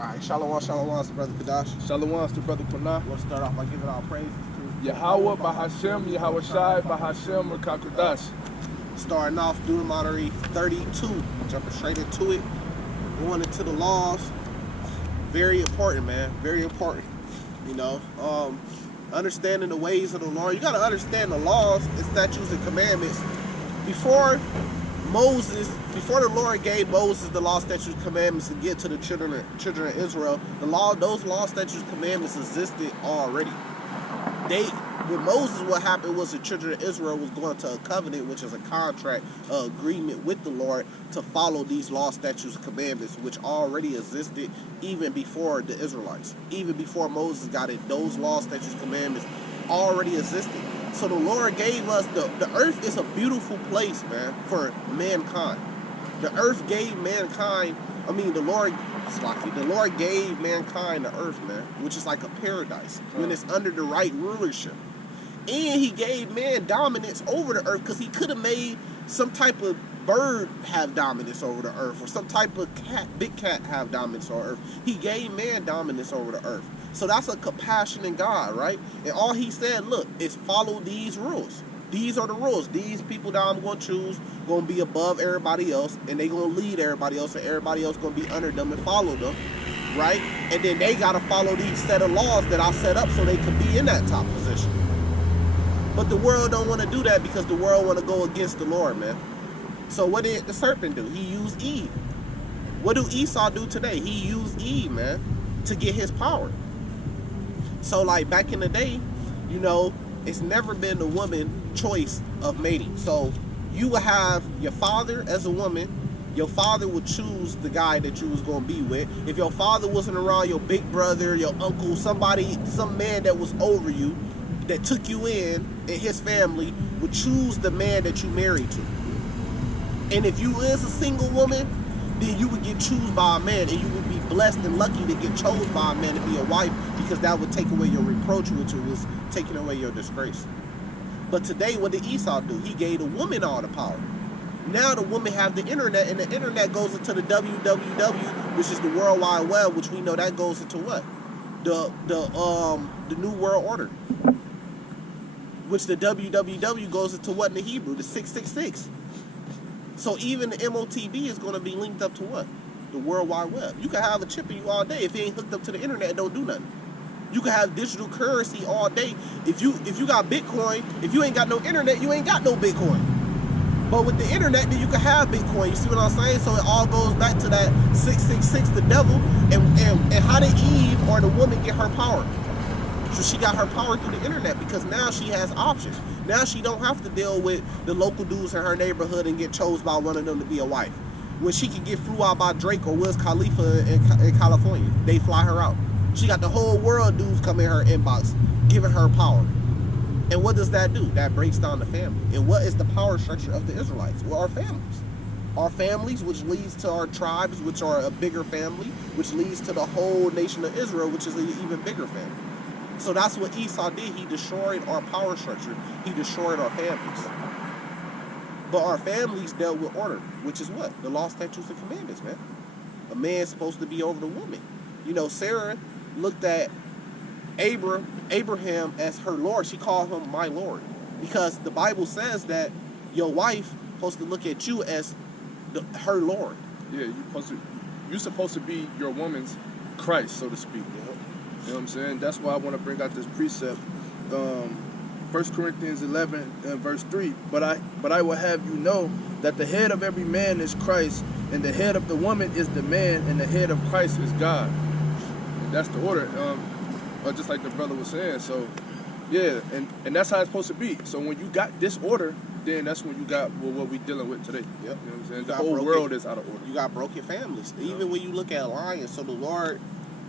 Alright, shalom, shalom to Brother Kadash. Shalom to Brother Panah. We'll start off by giving our praises to Yahweh, Bahashem, Yahweh Shai, Bahashem, Rakakadash. Starting off Deuteronomy 32, jumping straight into it, going into the laws. Very important, man. Very important. You know, understanding the ways of the Lord. You got to understand the laws and statutes and commandments. Before the Lord gave Moses the law, statutes, and commandments to get to the children of Israel, those law, statutes, and commandments existed already. With Moses, what happened was the children of Israel was going to a covenant, which is a contract, agreement with the Lord to follow these law, statutes, and commandments, which already existed even before the Israelites. Even before Moses got it, those law, statutes, and commandments already existed. So the Lord gave us, the earth is a beautiful place, man, for mankind. The earth gave mankind, the Lord gave mankind the earth, man, which is like a paradise when it's under the right rulership. And he gave man dominance over the earth because he could have made some type of bird have dominance over the earth or some type of big cat have dominance over the earth. He gave man dominance over the earth. So that's a compassionate God, right? And all he said, look, is follow these rules. These are the rules. These people that I'm going to choose going to be above everybody else, and they going to lead everybody else, and everybody else going to be under them and follow them, right? And then they got to follow these set of laws that I set up so they can be in that top position. But the world don't want to do that because the world want to go against the Lord, man. So what did the serpent do? He used Eve. What do Esau do today? He used Eve, man, to get his power. So like back in the day, you know, it's never been the woman's choice of mating. So you would have your father as a woman. Your father would choose the guy that you was going to be with. If your father wasn't around, your big brother, your uncle, some man that was over you, that took you in, and his family would choose the man that you married to. And if you is a single woman, then you would get chosen by a man, and you would be blessed and lucky to get chosen by a man to be a wife, because that would take away your reproach, which was taking away your disgrace. But today, what did Esau do? He gave the woman all the power. Now the women have the internet, and the internet goes into the www, which is the World Wide Web, which we know that goes into what? The New World Order. Which the www goes into what in the Hebrew? The 666. So even the MOTB is going to be linked up to what? The World Wide Web. You can have a chip in you all day. If it ain't hooked up to the internet, it don't do nothing. You can have digital currency all day. If you got Bitcoin, if you ain't got no internet, you ain't got no Bitcoin. But with the internet, then you can have Bitcoin. You see what I'm saying? So it all goes back to that 666, the devil. And how did Eve or the woman get her power? So she got her power through the internet because now she has options. Now she don't have to deal with the local dudes in her neighborhood and get chosen by one of them to be a wife. When she can get flew out by Drake or Wiz Khalifa in California, they fly her out. She got the whole world dudes come in her inbox, giving her power. And what does that do? That breaks down the family. And what is the power structure of the Israelites? Well, our families. Our families, which leads to our tribes, which are a bigger family, which leads to the whole nation of Israel, which is an even bigger family. So that's what Esau did. He destroyed our power structure. He destroyed our families. But our families dealt with order, which is what? The law, statutes, and commandments, man. A man's supposed to be over the woman. You know, Sarah looked at Abraham as her Lord. She called him my Lord. Because the Bible says that your wife supposed to look at you as her Lord. Yeah, you're supposed to be your woman's Christ, so to speak. You know what I'm saying? That's why I want to bring out this precept. 1 Corinthians 11 and verse 3. But I will have you know that the head of every man is Christ, and the head of the woman is the man, and the head of Christ is God. And that's the order. Just like the brother was saying. So, yeah, and that's how it's supposed to be. So when you got this order, then that's when you got what we dealing with today. Yep. You know what I'm saying? The whole world is out of order. You got broken families. Yeah. Even when you look at lions, so the Lord,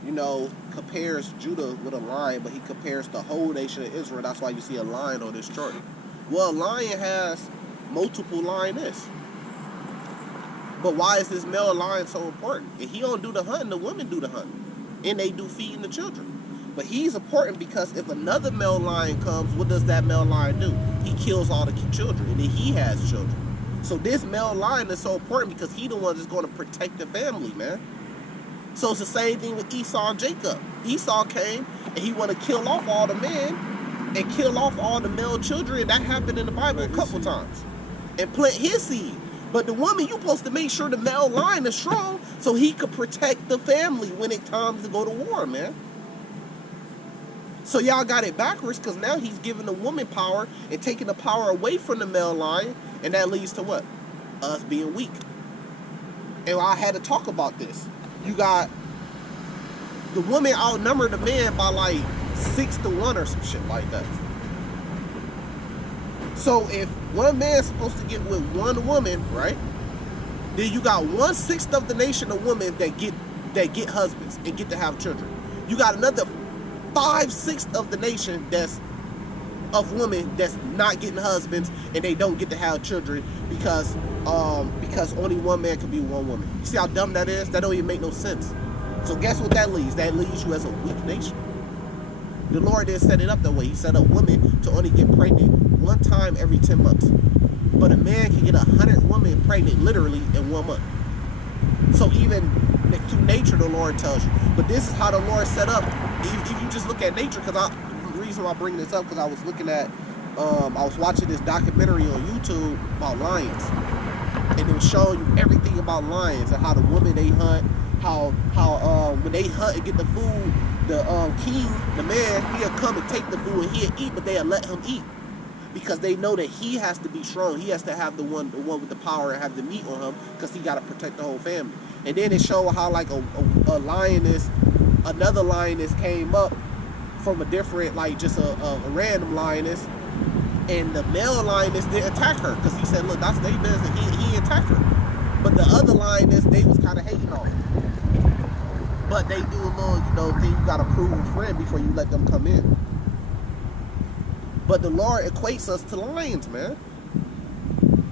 you know, compares Judah with a lion, but he compares the whole nation of Israel. That's why you see a lion on this chart. Well, a lion has multiple lioness. But why is this male lion so important? If he don't do the hunting, the women do the hunting. And they do feeding the children. But he's important because if another male lion comes, what does that male lion do? He kills all the children, and then he has children. So this male lion is so important because he the one that's going to protect the family, man. So it's the same thing with Esau and Jacob. Esau came and he want to kill off all the men and kill off all the male children. That happened in the Bible a couple times. And plant his seed. But the woman, you supposed to make sure the male line is strong so he could protect the family when it's time to go to war, man. So y'all got it backwards, because now he's giving the woman power and taking the power away from the male line, and that leads to what? Us being weak. And I had to talk about this. You got the woman outnumbered the man by like 6-1 or some shit like that. So if one man's supposed to get with one woman, right? Then you got 1/6 of the nation of women that get husbands and get to have children. You got another 5/6 of the nation that's of women that's not getting husbands and they don't get to have children because only one man can be one woman. You see how dumb that is? That don't even make no sense. So guess what that leaves? That leaves you as a weak nation. The Lord didn't set it up that way. He set up women to only get pregnant one time every 10 months. But a man can get 100 women pregnant literally in 1 month. So even through nature, the Lord tells you. But this is how the Lord set up. If you just look at nature, because the reason why I bring this up, because I was looking at, I was watching this documentary on YouTube about lions. And it was showing you everything about lions and how the women they hunt, how when they hunt and get the food, the king, the man, he'll come and take the food and he'll eat, but they'll let him eat. Because they know that he has to be strong. He has to have the one with the power and have the meat on him, because he got to protect the whole family. And then it showed how like a lioness, another lioness came up from a different, like just a random lioness, and the male lioness didn't attack her because he said, look, that's their business. He attacked her. But the other lioness, they was kind of hating on her. But they do a little, thing, you got to prove a friend before you let them come in. But the Lord equates us to lions, man.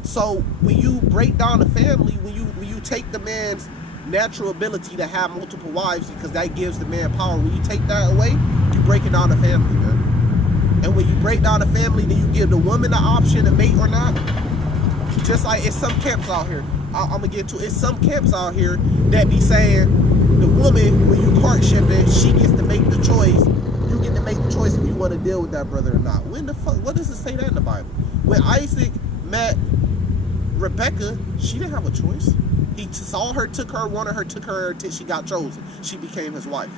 So when you break down the family, when you take the man's natural ability to have multiple wives, because that gives the man power, when you take that away, you breaking down the family, man. And when you break down the family, then you give the woman the option to mate or not. Just like it's some camps out here. I'm gonna get to it. It's some camps out here that be saying the woman, when you courtshiping, she gets to make the choice. You get to make the choice if you want to deal with that brother or not. When the fuck? What does it say that in the Bible? When Isaac met Rebecca, she didn't have a choice. He saw her, took her, wanted her, took her until she got chosen. She became his wife.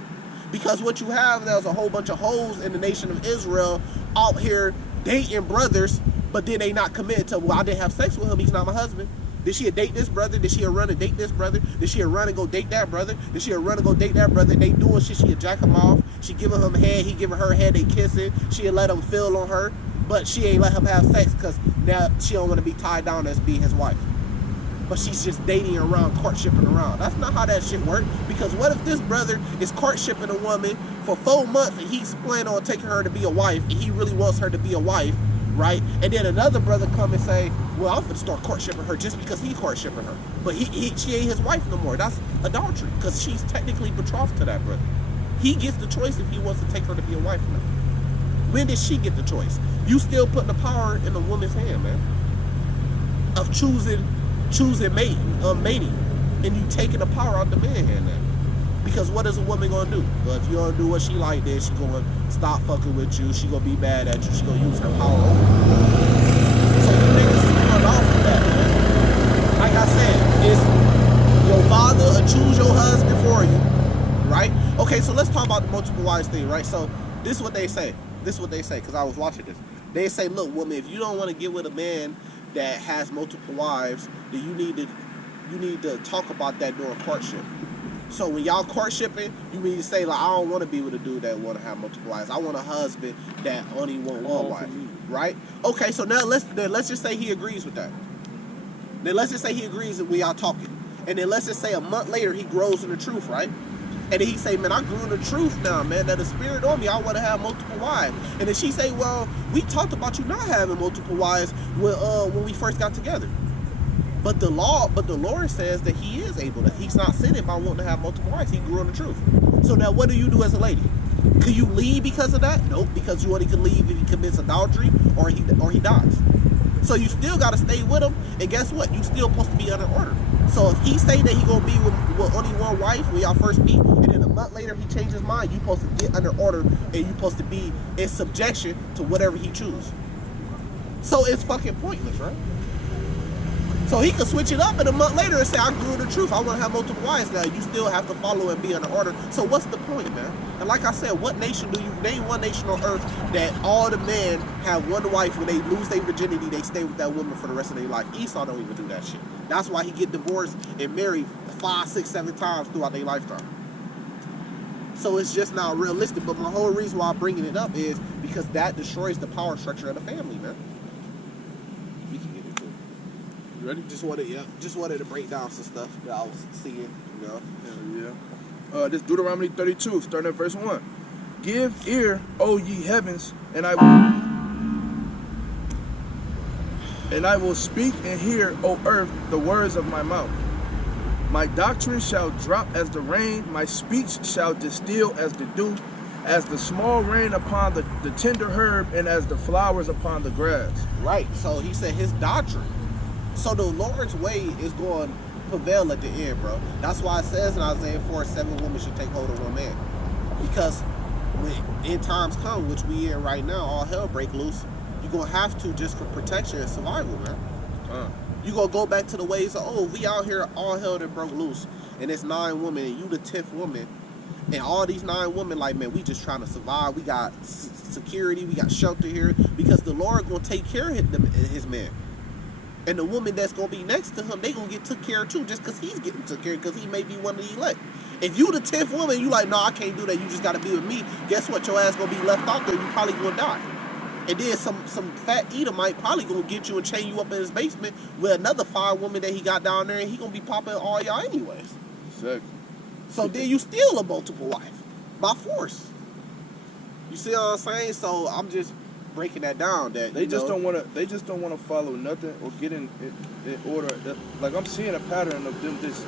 Because what you have, there's a whole bunch of hoes in the nation of Israel out here dating brothers, but then they not committed to, well, I didn't have sex with him, he's not my husband. Did she date this brother? Did she run and date this brother? Did she run and go date that brother? Did she run and go date that brother? They doing shit, she jack him off. She giving him head, he giving her head, they kissing. She let him feel on her, but she ain't let him have sex because now she don't want to be tied down as being his wife. But she's just dating around, courtshipping around. That's not how that shit works. Because what if this brother is courtshipping a woman for 4 months and he's planning on taking her to be a wife and he really wants her to be a wife, right? And then another brother come and say, well, I'm gonna start courtshipping her just because he courtshipping her. But she ain't his wife no more. That's adultery because she's technically betrothed to that brother. He gets the choice if he wants to take her to be a wife or not. When did she get the choice? You still putting the power in the woman's hand, man, of choosing mating, and you taking the power out the man's hand now. Because what is a woman gonna do? Well, if you don't do what she like, then she gonna stop fucking with you. She gonna be mad at you. She gonna use her power over you. So you niggas is going off of that, man. Like I said, it's your father or choose your husband for you, right? Okay, so let's talk about the multiple wives thing, right? So this is what they say. Because I was watching this. They say, look, woman, if you don't want to get with a man that has multiple wives, then you need to talk about that during courtship. So when y'all courtshipping, you need to say, like, I don't want to be with a dude that want to have multiple wives. I want a husband that only want one wife, right? Okay, so now let's just say he agrees with that. Then let's just say he agrees that we are talking. And then let's just say a month later he grows in the truth, right? And then he say, man, I grew in the truth now, man, that the spirit on me, I want to have multiple wives. And then she say, well, we talked about you not having multiple wives when we first got together. But the Lord says that he is able to. He's not sinning by wanting to have multiple wives. He grew in the truth. So now what do you do as a lady? Can you leave because of that? Nope, because you only can leave if he commits adultery or he dies. So you still got to stay with him. And guess what? You still supposed to be under order. So if he say that he gonna be with only one wife when y'all first meet, and then a month later he changes his mind, you supposed to get under order and you supposed to be in subjection to whatever he choose. So it's fucking pointless, right? So he could switch it up and a month later and say, I'm doing the truth. I want to have multiple wives now. You still have to follow and be under order. So what's the point, man? And like I said, what nation do you name one nation on earth that all the men have one wife when they lose their virginity, they stay with that woman for the rest of their life? Esau don't even do that shit. That's why he get divorced and married 5, 6, 7 times throughout their lifetime. So it's just not realistic. But my whole reason why I'm bringing it up is because that destroys the power structure of the family, man. We can get into it. You ready? Just wanted to break down some stuff that I was seeing, you know. Yeah. This Deuteronomy 32, starting at verse 1. Give ear, O ye heavens, and I will speak and hear, O earth, the words of my mouth. My doctrine shall drop as the rain, my speech shall distill as the dew, as the small rain upon the tender herb, and as the flowers upon the grass. Right. So he said his doctrine. So the Lord's way is going to prevail at the end, bro. That's why it says in Isaiah 4:7, women should take hold of one man. Because when end times come, which we in right now, all hell break loose, you're going to have to just for protection and survival, man. You going to go back to the ways of, oh, we out here, all hell that broke loose, and it's 9 women, and you the 10th woman, and all these 9 women, like, man, we just trying to survive. We got security, we got shelter here, because the Lord going to take care of his man. And the woman that's going to be next to him, they going to get took care of too, just because he's getting took care of, because he may be one of the elect. If you the 10th woman, you like, no, I can't do that, you just got to be with me, guess what? Your ass going to be left out there, you probably going to die. And then some fat Edomite probably going to get you and chain you up in his basement with another 5 women that he got down there, and he going to be popping all y'all anyways. Exactly. So then you steal a multiple wife by force. You see what I'm saying? So I'm just breaking that down. That they just don't want to. They just don't want to follow nothing or get in order. Like I'm seeing a pattern of them. This,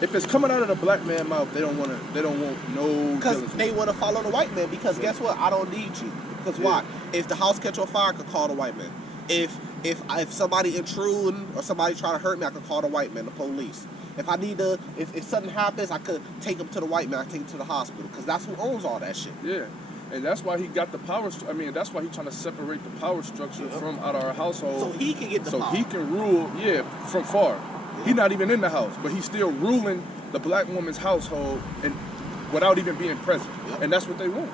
if it's coming out of the black man's mouth, they don't want to. They don't want no. Because they want to follow the white man. Because guess what? I don't need you. Because why? If the house catch on fire, I could call the white man. If somebody intruding or somebody trying to hurt me, I could call the white man, the police. If I need to, if something happens, I could take him to the white man. I take him to the hospital because that's who owns all that shit. Yeah, and that's why he got the power. I mean, that's why he's trying to separate the power structure from out of our household. So he can get the power. So he can rule. Yeah, from far. Yeah. He's not even in the house, but he's still ruling the black woman's household and without even being present. Yep. And that's what they want.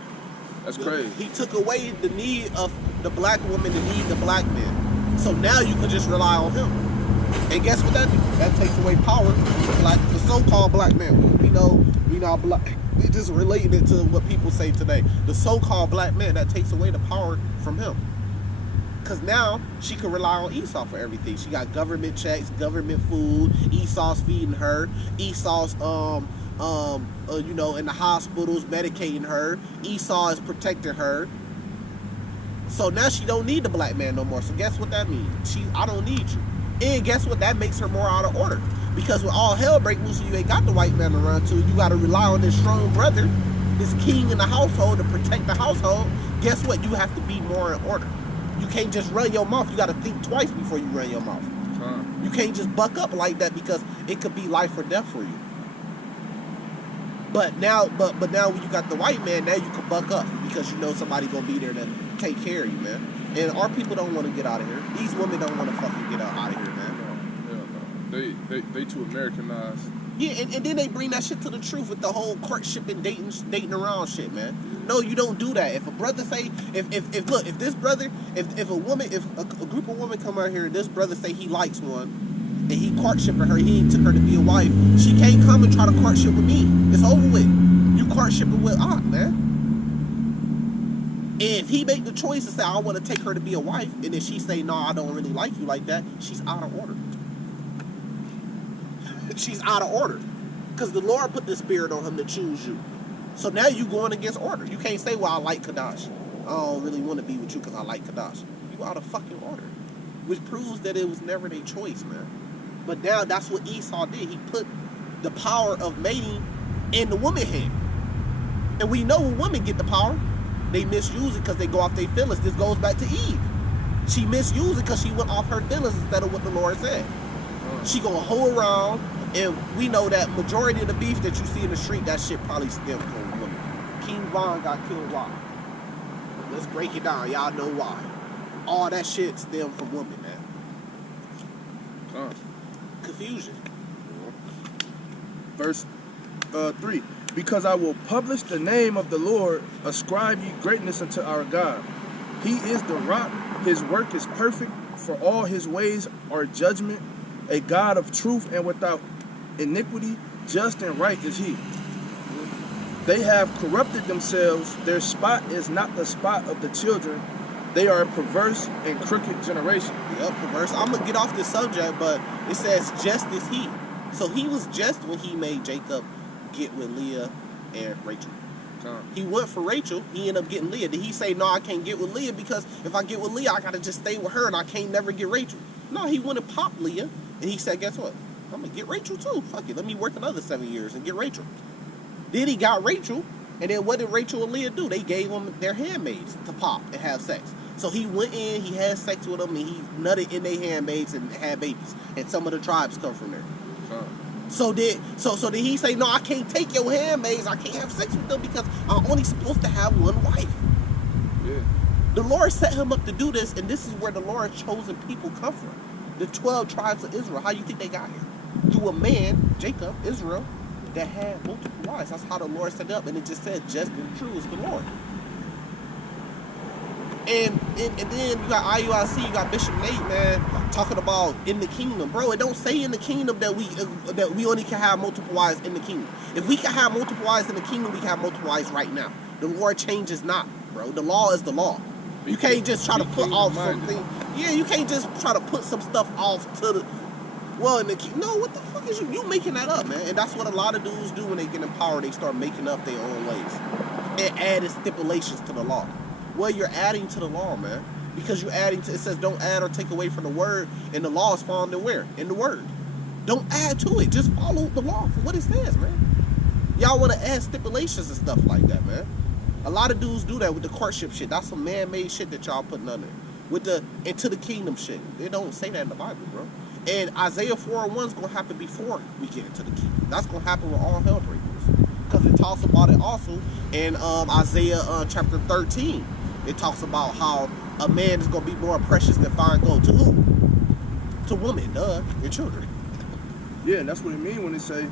That's crazy. He took away the need of the black woman to need the black man. So now you can just rely on him. And guess what that do? That takes away power from the so-called black man. We know black. We just relating it to what people say today. The so-called black man, that takes away the power from him. Because now she can rely on Esau for everything. She got government checks, government food. Esau's feeding her. Esau's in the hospitals medicating her. Esau is protecting her. So now she don't need the black man no more. So guess what that means? I don't need you. And guess what? That makes her more out of order. Because when all hell break loose and you ain't got the white man to run to, you got to rely on this strong brother, this king in the household to protect the household. Guess what? You have to be more in order. You can't just run your mouth. You got to think twice before you run your mouth. You can't just buck up like that because it could be life or death for you. But now when you got the white man, now you can buck up because you know somebody gonna be there to take care of you, man. And our people don't want to get out of here. These women don't want to fucking get out of here, man. No. They too Americanized. Yeah, and then they bring that shit to the truth with the whole courtship and dating around shit, man. No, you don't do that. If a brother say, if a group of women come out here and this brother say he likes one, and he courtshipping her, he ain't took her to be a wife, she can't come and try to courtship with me. It's over with. You courtshipping with man. And if he make the choice to say, I want to take her to be a wife, and then she say, no, I don't really like you like that, she's out of order. She's out of order. Because the Lord put the spirit on him to choose you. So now you going against order. You can't say, well, I like Kadash. I don't really want to be with you because I like Kadash. You out of fucking order. Which proves that it was never their choice, man. But now that's what Esau did. He put the power of mating in the woman's hand. And we know when women get the power, they misuse it because they go off their feelings. This goes back to Eve. She misused it because she went off her feelings instead of what the Lord said. She gonna hoe around, And we know that majority of the beef that you see in the street, that shit probably stemmed from women. King Von got killed why? Let's break it down. Y'all know why. All that shit stemmed from women, man. Confusion. Verse 3. Because I will publish the name of the Lord, ascribe ye greatness unto our God. He is the rock, his work is perfect, for all his ways are judgment, a God of truth and without iniquity, just and right is he. They have corrupted themselves, their spot is not the spot of the children, they are a perverse and crooked generation. Yep, perverse. I'm going to get off this subject, but it says just is he. So he was just when he made Jacob get with Leah and Rachel. He went for Rachel, he ended up getting Leah. Did he say, no, I can't get with Leah because if I get with Leah, I got to just stay with her and I can't never get Rachel? No, he went and popped Leah, and he said, guess what? I'm going to get Rachel too. Fuck it, let me work another 7 years and get Rachel. Then he got Rachel, and then what did Rachel and Leah do? They gave them their handmaids to pop and have sex. So he went in, he had sex with them, and he nutted in their handmaids and had babies. And some of the tribes come from there. So did he say, no, I can't take your handmaids, I can't have sex with them because I'm only supposed to have one wife? Yeah. The Lord set him up to do this, and this is where the Lord's chosen people come from. The 12 tribes of Israel. How you think they got here? Through a man, Jacob, Israel, that had multiple wives. That's how the Lord set it up, and it just said, just and true is the Lord. And then you got IUIC, you got Bishop Nate, man, talking about in the kingdom. Bro, it don't say in the kingdom that we only can have multiple wives in the kingdom. If we can have multiple wives in the kingdom, we can have multiple wives right now. The Lord changes not, bro. The law is the law. You can't just try to put off something. Yeah, you can't just try to put some stuff off to the... Well, in the kingdom. No, what the fuck is you? You making that up, man. And that's what a lot of dudes do when they get empowered. They start making up their own ways. And adding stipulations to the law. Well, you're adding to the law, man. Because you're adding to... It says don't add or take away from the word. And the law is found in where? In the word. Don't add to it. Just follow the law for what it says, man. Y'all want to add stipulations and stuff like that, man. A lot of dudes do that with the courtship shit. That's some man-made shit that y'all putting under. With the into the kingdom shit. They don't say that in the Bible, bro. And Isaiah 4:1 is going to happen before we get into the kingdom. That's going to happen when all hell breaks loose. Because it talks about it also in Isaiah chapter 13. It talks about how a man is going to be more precious than fine gold. To who? To women, duh. Your children. Yeah, and that's what it means when they say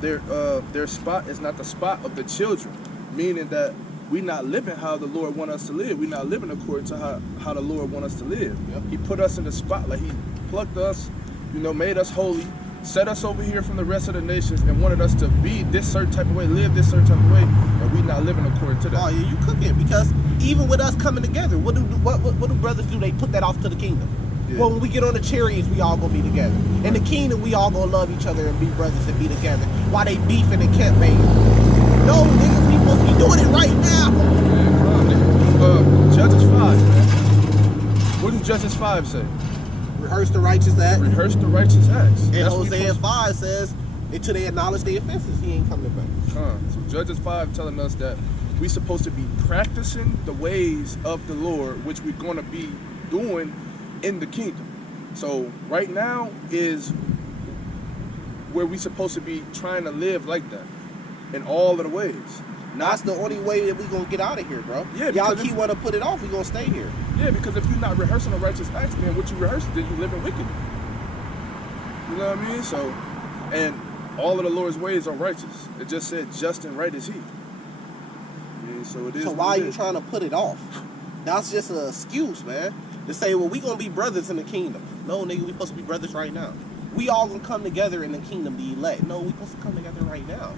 their spot is not the spot of the children. Meaning that we not living how the Lord want us to live. We not living according to how the Lord want us to live. Yep. He put us in the spotlight. He plucked us, made us holy, set us over here from the rest of the nations, and wanted us to be this certain type of way, live this certain type of way, and we not living according to that. Oh yeah, you cooking, because even with us coming together, what do brothers do? They put that off to the kingdom. Yeah. Well, when we get on the chariots, we all gonna be together. In the kingdom, we all gonna love each other and be brothers and be together. While they beefing and camp banging. No, niggas, we supposed to be doing it right now. Judges 5, man. What does Judges 5 say? Rehearse the righteous acts. Rehearse the righteous acts. And Hosea 5 says, until they acknowledge their offenses, he ain't coming back. So Judges 5 telling us that we supposed to be practicing the ways of the Lord, which we're going to be doing in the kingdom. So right now is where we supposed to be trying to live like that in all of the ways. That's the only way that we gonna get out of here, bro. Yeah, y'all keep want to put it off, we gonna stay here. Yeah, because if you're not rehearsing the righteous acts, then what you rehearse, then you live in wickedness. You know what I mean? So, and all of the Lord's ways are righteous. It just said, just and right is he. Yeah, so it is. So why are you trying to put it off? That's just an excuse, man. To say, well, we gonna be brothers in the kingdom. No, nigga, we supposed to be brothers right now. We all gonna come together in the kingdom, the elect. No, we supposed to come together right now.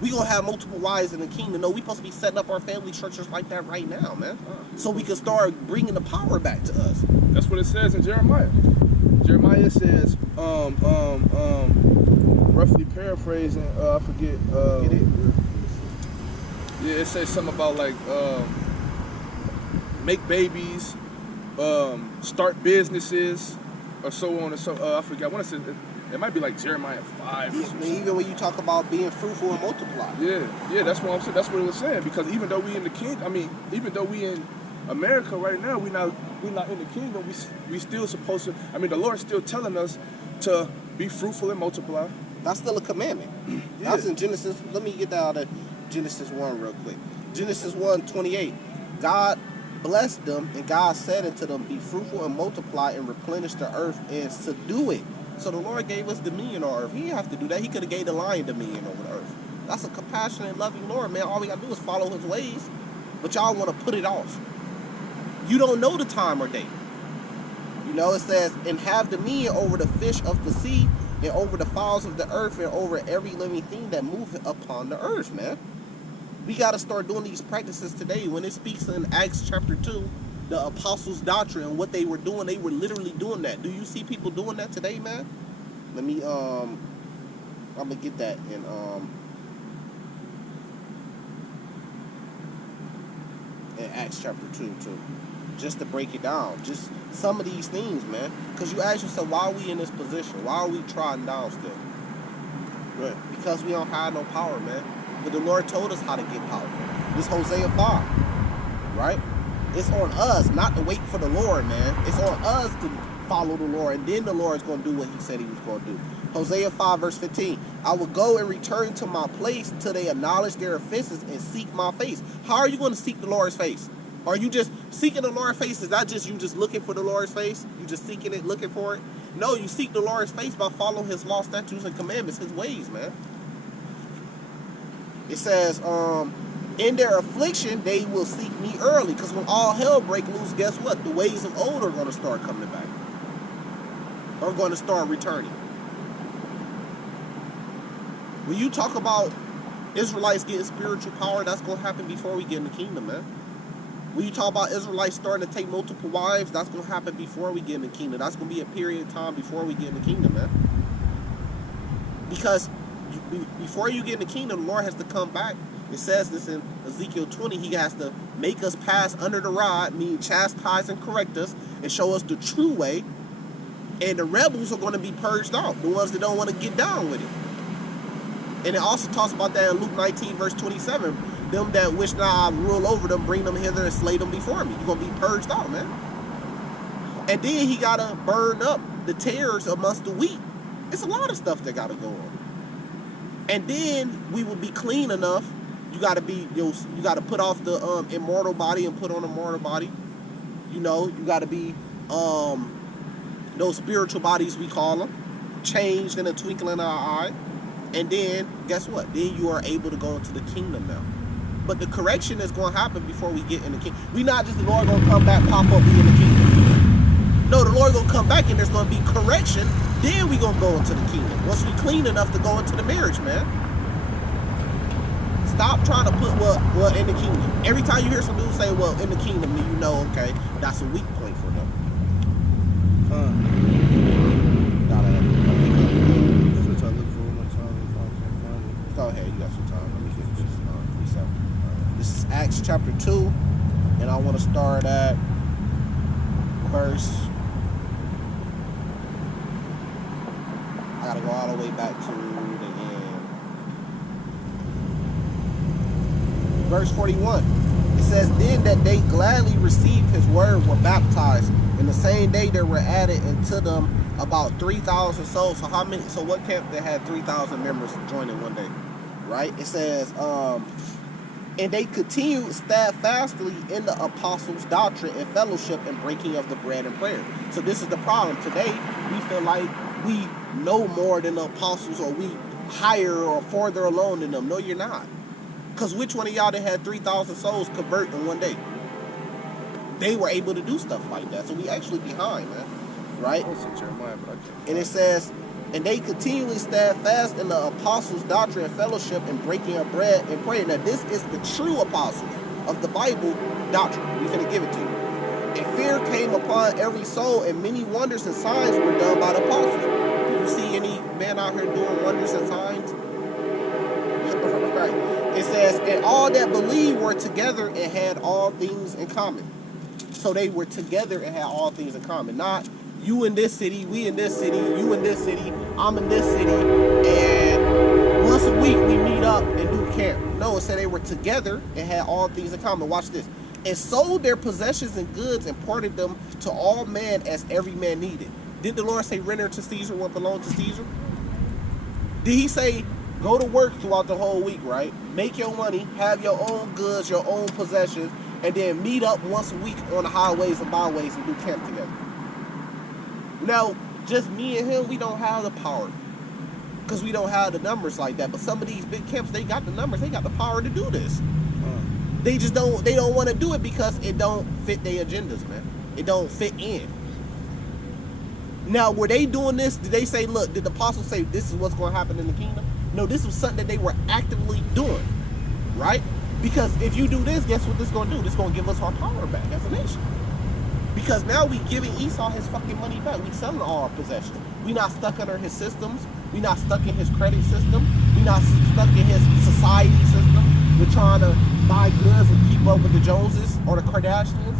We gonna have multiple wives in the kingdom. No, we supposed to be setting up our family structures like that right now, man. So we can start bringing the power back to us. That's what it says in Jeremiah. Jeremiah says, roughly paraphrasing, I forget. Yeah, it says something about like make babies, start businesses, or so on and so. I forget. I want to say it might be like Jeremiah 5. Yeah, even when you talk about being fruitful and multiply. Yeah, that's what I'm saying. That's what it was saying. Because even though we in the kingdom, even though we in America right now, we not in the kingdom. We still supposed to. The Lord's still telling us to be fruitful and multiply. That's still a commandment. Yeah. That's in Genesis. Let me get that out of Genesis 1 real quick. Genesis 1:28. God blessed them, and God said unto them, be fruitful and multiply and replenish the earth and subdue it. So the Lord gave us dominion on earth. He didn't have to do that. He could have gave the lion dominion over the earth. That's a compassionate, loving Lord, man. All we got to do is follow his ways. But y'all want to put it off. You don't know the time or date. You know, it says, and have dominion over the fish of the sea, and over the fowls of the earth, and over every living thing that moveth upon the earth, man. We got to start doing these practices today. When it speaks in Acts chapter 2, the apostles' doctrine and what they were doing, they were literally doing that. Do you see people doing that today, man? Let me, I'm going to get that in Acts chapter 2, too. Just to break it down. Just some of these things, man. Because you ask yourself, why are we in this position? Why are we trodden down still? Right. Because we don't have no power, man. But the Lord told us how to get power. This Hosea 5, right? It's on us not to wait for the Lord, man. It's on us to follow the Lord, and then the Lord's going to do what he said he was going to do. Hosea 5, verse 15. I will go and return to my place till they acknowledge their offenses and seek my face. How are you going to seek the Lord's face? Are you just seeking the Lord's face? Is that just you just looking for the Lord's face? You just seeking it, looking for it? No, you seek the Lord's face by following his law, statutes, and commandments, his ways, man. It says, in their affliction, they will seek me early. Because when all hell break loose, guess what? The ways of old are going to start coming back. Are going to start returning. When you talk about Israelites getting spiritual power, that's going to happen before we get in the kingdom, man. When you talk about Israelites starting to take multiple wives, that's going to happen before we get in the kingdom. That's going to be a period of time before we get in the kingdom, man. Because before you get in the kingdom, the Lord has to come back. It says this in Ezekiel 20. He has to make us pass under the rod, meaning chastise and correct us, and show us the true way. And the rebels are going to be purged off, the ones that don't want to get down with it. And it also talks about that in Luke 19, verse 27. Them that wish not I rule over them, bring them hither and slay them before me. You're going to be purged out, man. And then he got to burn up the tares amongst the wheat. It's a lot of stuff that got to go on. And then we will be clean enough. You got to be, you got to put off the immortal body and put on a mortal body. You know, you got to be those spiritual bodies, we call them, changed in a twinkling of our eye. And then, guess what? Then you are able to go into the kingdom now. But the correction is going to happen before we get in the kingdom. We not just the Lord going to come back, pop up, be in the kingdom. No, the Lord going to come back and there's going to be correction. Then we going to go into the kingdom. Once we clean enough to go into the marriage, man. Stop trying to put well in the kingdom. Every time you hear some dude say, well, in the kingdom, then you know, okay, that's a weak point for them. Go ahead, you got some time. Let me get this precept. This is Acts chapter 2, and I want to start at verse. I gotta go all the way back to the end. Verse 41. It says, then that they gladly received his word were baptized. And the same day there were added into them about 3,000 souls. So how many? So what camp that had 3,000 members joining one day? Right? It says, and they continued steadfastly in the apostles' doctrine and fellowship and breaking of the bread and prayer. So this is the problem. Today, we feel like we know more than the apostles, or we higher or farther along than them. No, you're not. Because which one of y'all that had 3,000 souls convert in one day? They were able to do stuff like that. So we actually behind, man. Right? And it says, and they continually stand fast in the apostles' doctrine and fellowship and breaking of bread and prayer. Now this is the true apostles of the Bible doctrine. We're going to give it to you. And fear came upon every soul, and many wonders and signs were done by the apostles. Do you see any men out here doing wonders and signs? Right. It says, and all that believed were together and had all things in common. So they were together and had all things in common. Not you in this city, we in this city, you in this city, I'm in this city, and once a week we meet up and do camp. No, it said they were together and had all things in common. Watch this. And sold their possessions and goods and parted them to all men as every man needed. Did the Lord say render to Caesar what belonged to Caesar? Did he say, go to work throughout the whole week, right? Make your money, have your own goods, your own possessions, and then meet up once a week on the highways and byways and do camp together. Now, just me and him, we don't have the power because we don't have the numbers like that. But some of these big camps, they got the numbers, they got the power to do this. They just don't want to do it because it don't fit their agendas, man. It don't fit in. Now, were they doing this? Did they say, look, did the apostles say this is what's going to happen in the kingdom? No, this was something that they were actively doing, right? Because if you do this, guess what this is going to do? This is going to give us our power back as a nation. Because now we giving Esau his fucking money back. We selling all our possessions. We not stuck under his systems. We not stuck in his credit system. We not stuck in his society system. We're trying to buy goods and keep up with the Joneses or the Kardashians.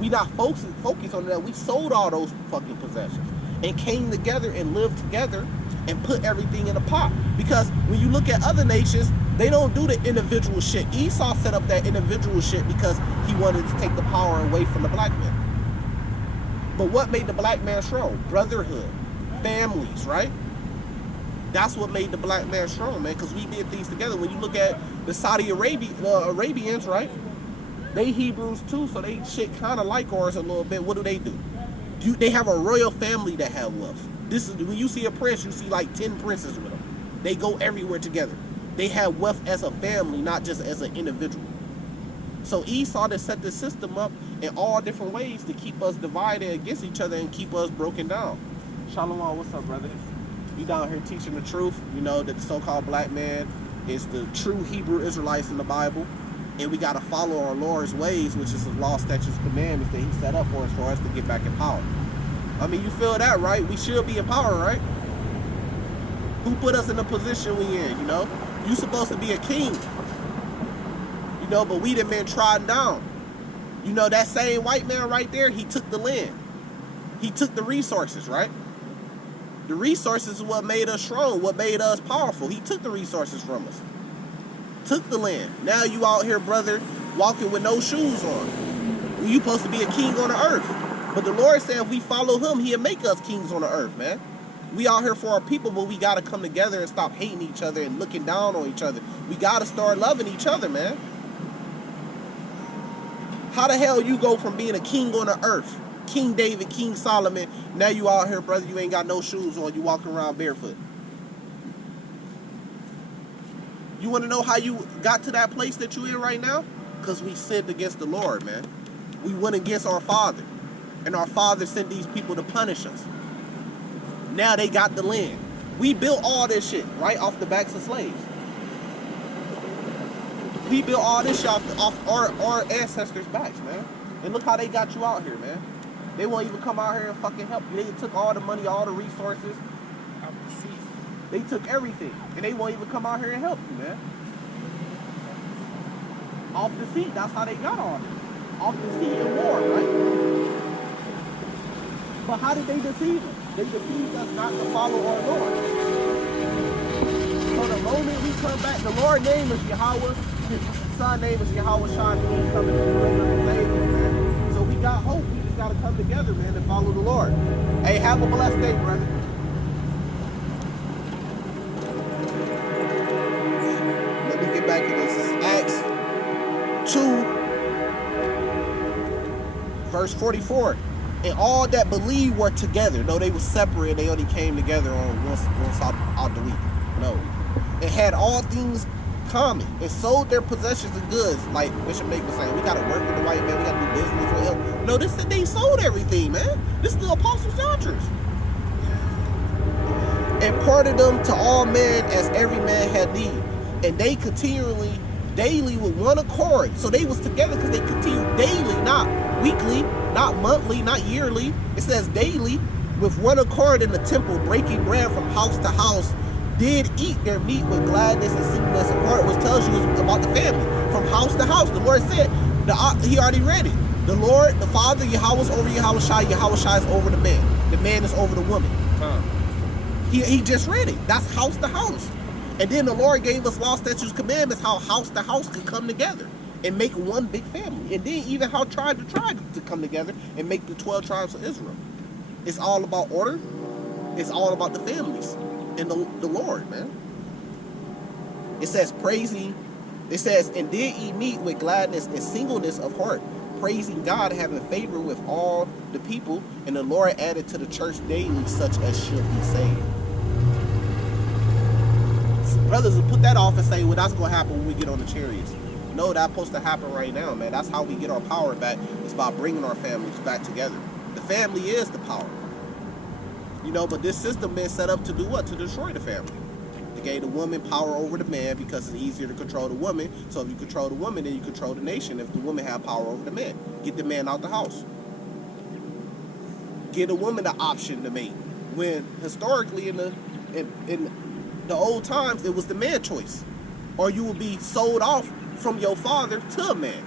We not focused on that. We sold all those fucking possessions and came together and lived together and put everything in a pot. Because when you look at other nations, they don't do the individual shit. Esau set up that individual shit because he wanted to take the power away from the black man. But what made the black man strong? Brotherhood, families, right? That's what made the black man strong, man, because we did things together. When you look at the Saudi Arabians, right? They Hebrews too, so they shit kind of like ours a little bit. What do? They have a royal family that have wealth. This is when you see a prince, you see like 10 princes with them. They go everywhere together. They have wealth as a family, not just as an individual. So Esau to set this system up in all different ways to keep us divided against each other and keep us broken down. Shalom, what's up, brother? We down here teaching the truth. You know that the so-called black man is the true Hebrew Israelites in the Bible. And we got to follow our Lord's ways, which is his law, statutes, commandments that he set up for us to get back in power. I mean, you feel that, right? We should be in power, right? Who put us in the position we in, you know? You supposed to be a king, you know, but we done been trodden down. You know, that same white man right there, he took the land. He took the resources, right? The resources is what made us strong, what made us powerful. He took the resources from us. Took the land. Now you out here, brother, walking with no shoes on. You supposed to be a king on the earth. But the Lord said if we follow him, he'll make us kings on the earth, man. We out here for our people, but we got to come together and stop hating each other and looking down on each other. We got to start loving each other, man. How the hell you go from being a king on the earth, King David, King Solomon, now you out here, brother, you ain't got no shoes on, you walking around barefoot. You want to know how you got to that place that you in right now? Because we sinned against the Lord, man. We went against our Father. And our Father sent these people to punish us. Now they got the land. We built all this shit right off the backs of slaves. We built all this shit off our ancestors' backs, man. And look how they got you out here, man. They won't even come out here and fucking help you. They took all the money, all the resources. They took everything, and they won't even come out here and help you, man. Off the seat, that's how they got on it. Off the seat in war, right? But how did they deceive us? They deceived us not to follow our Lord. So the moment we come back, the Lord's name is Yahweh, his son's name is Yahweh Shai, and he's coming to deliver and save us, man. So we got hope. We just got to come together, man, and follow the Lord. Hey, have a blessed day, brother. Back in this is Acts 2 verse 44. And all that believed were together. No, they were separate. They only came together on once out the week. No, and had all things common and sold their possessions and goods. Like Bishop Nate was saying, we got to work with the white man, we got to do business with him. No, this said they sold everything, man. This is the apostles' doctrines. And parted them to all men as every man had need. And they continually, daily with one accord. So they was together because they continued daily, not weekly, not monthly, not yearly. It says daily with one accord in the temple, breaking bread from house to house, did eat their meat with gladness and singleness of heart, which tells you about the family. From house to house. The Lord said, he already read it. The Lord, the Father, Yahweh's over Yahweh Shai is over the man. The man is over the woman. He just read it. That's house to house. And then the Lord gave us law, statutes, commandments, how house to house could come together and make one big family. And then even how tribe to tribe to come together and make the 12 tribes of Israel. It's all about order. It's all about the families. in the Lord, man. It says praising. It says, and did eat meat with gladness and singleness of heart, praising God, having favor with all the people, and the Lord added to the church daily such as should be saved. Brothers will put that off and say, well, that's going to happen when we get on the chariots. No, that's supposed to happen right now, man. That's how we get our power back. It's by bringing our families back together. The family is the power. You know, but this system been set up to do what? To destroy the family. They gave the woman power over the man because it's easier to control the woman. So if you control the woman, then you control the nation. If the woman have power over the man, get the man out the house. Give the woman the option to mate. When historically in the old times, it was the man's choice. Or you will be sold off from your father to a man.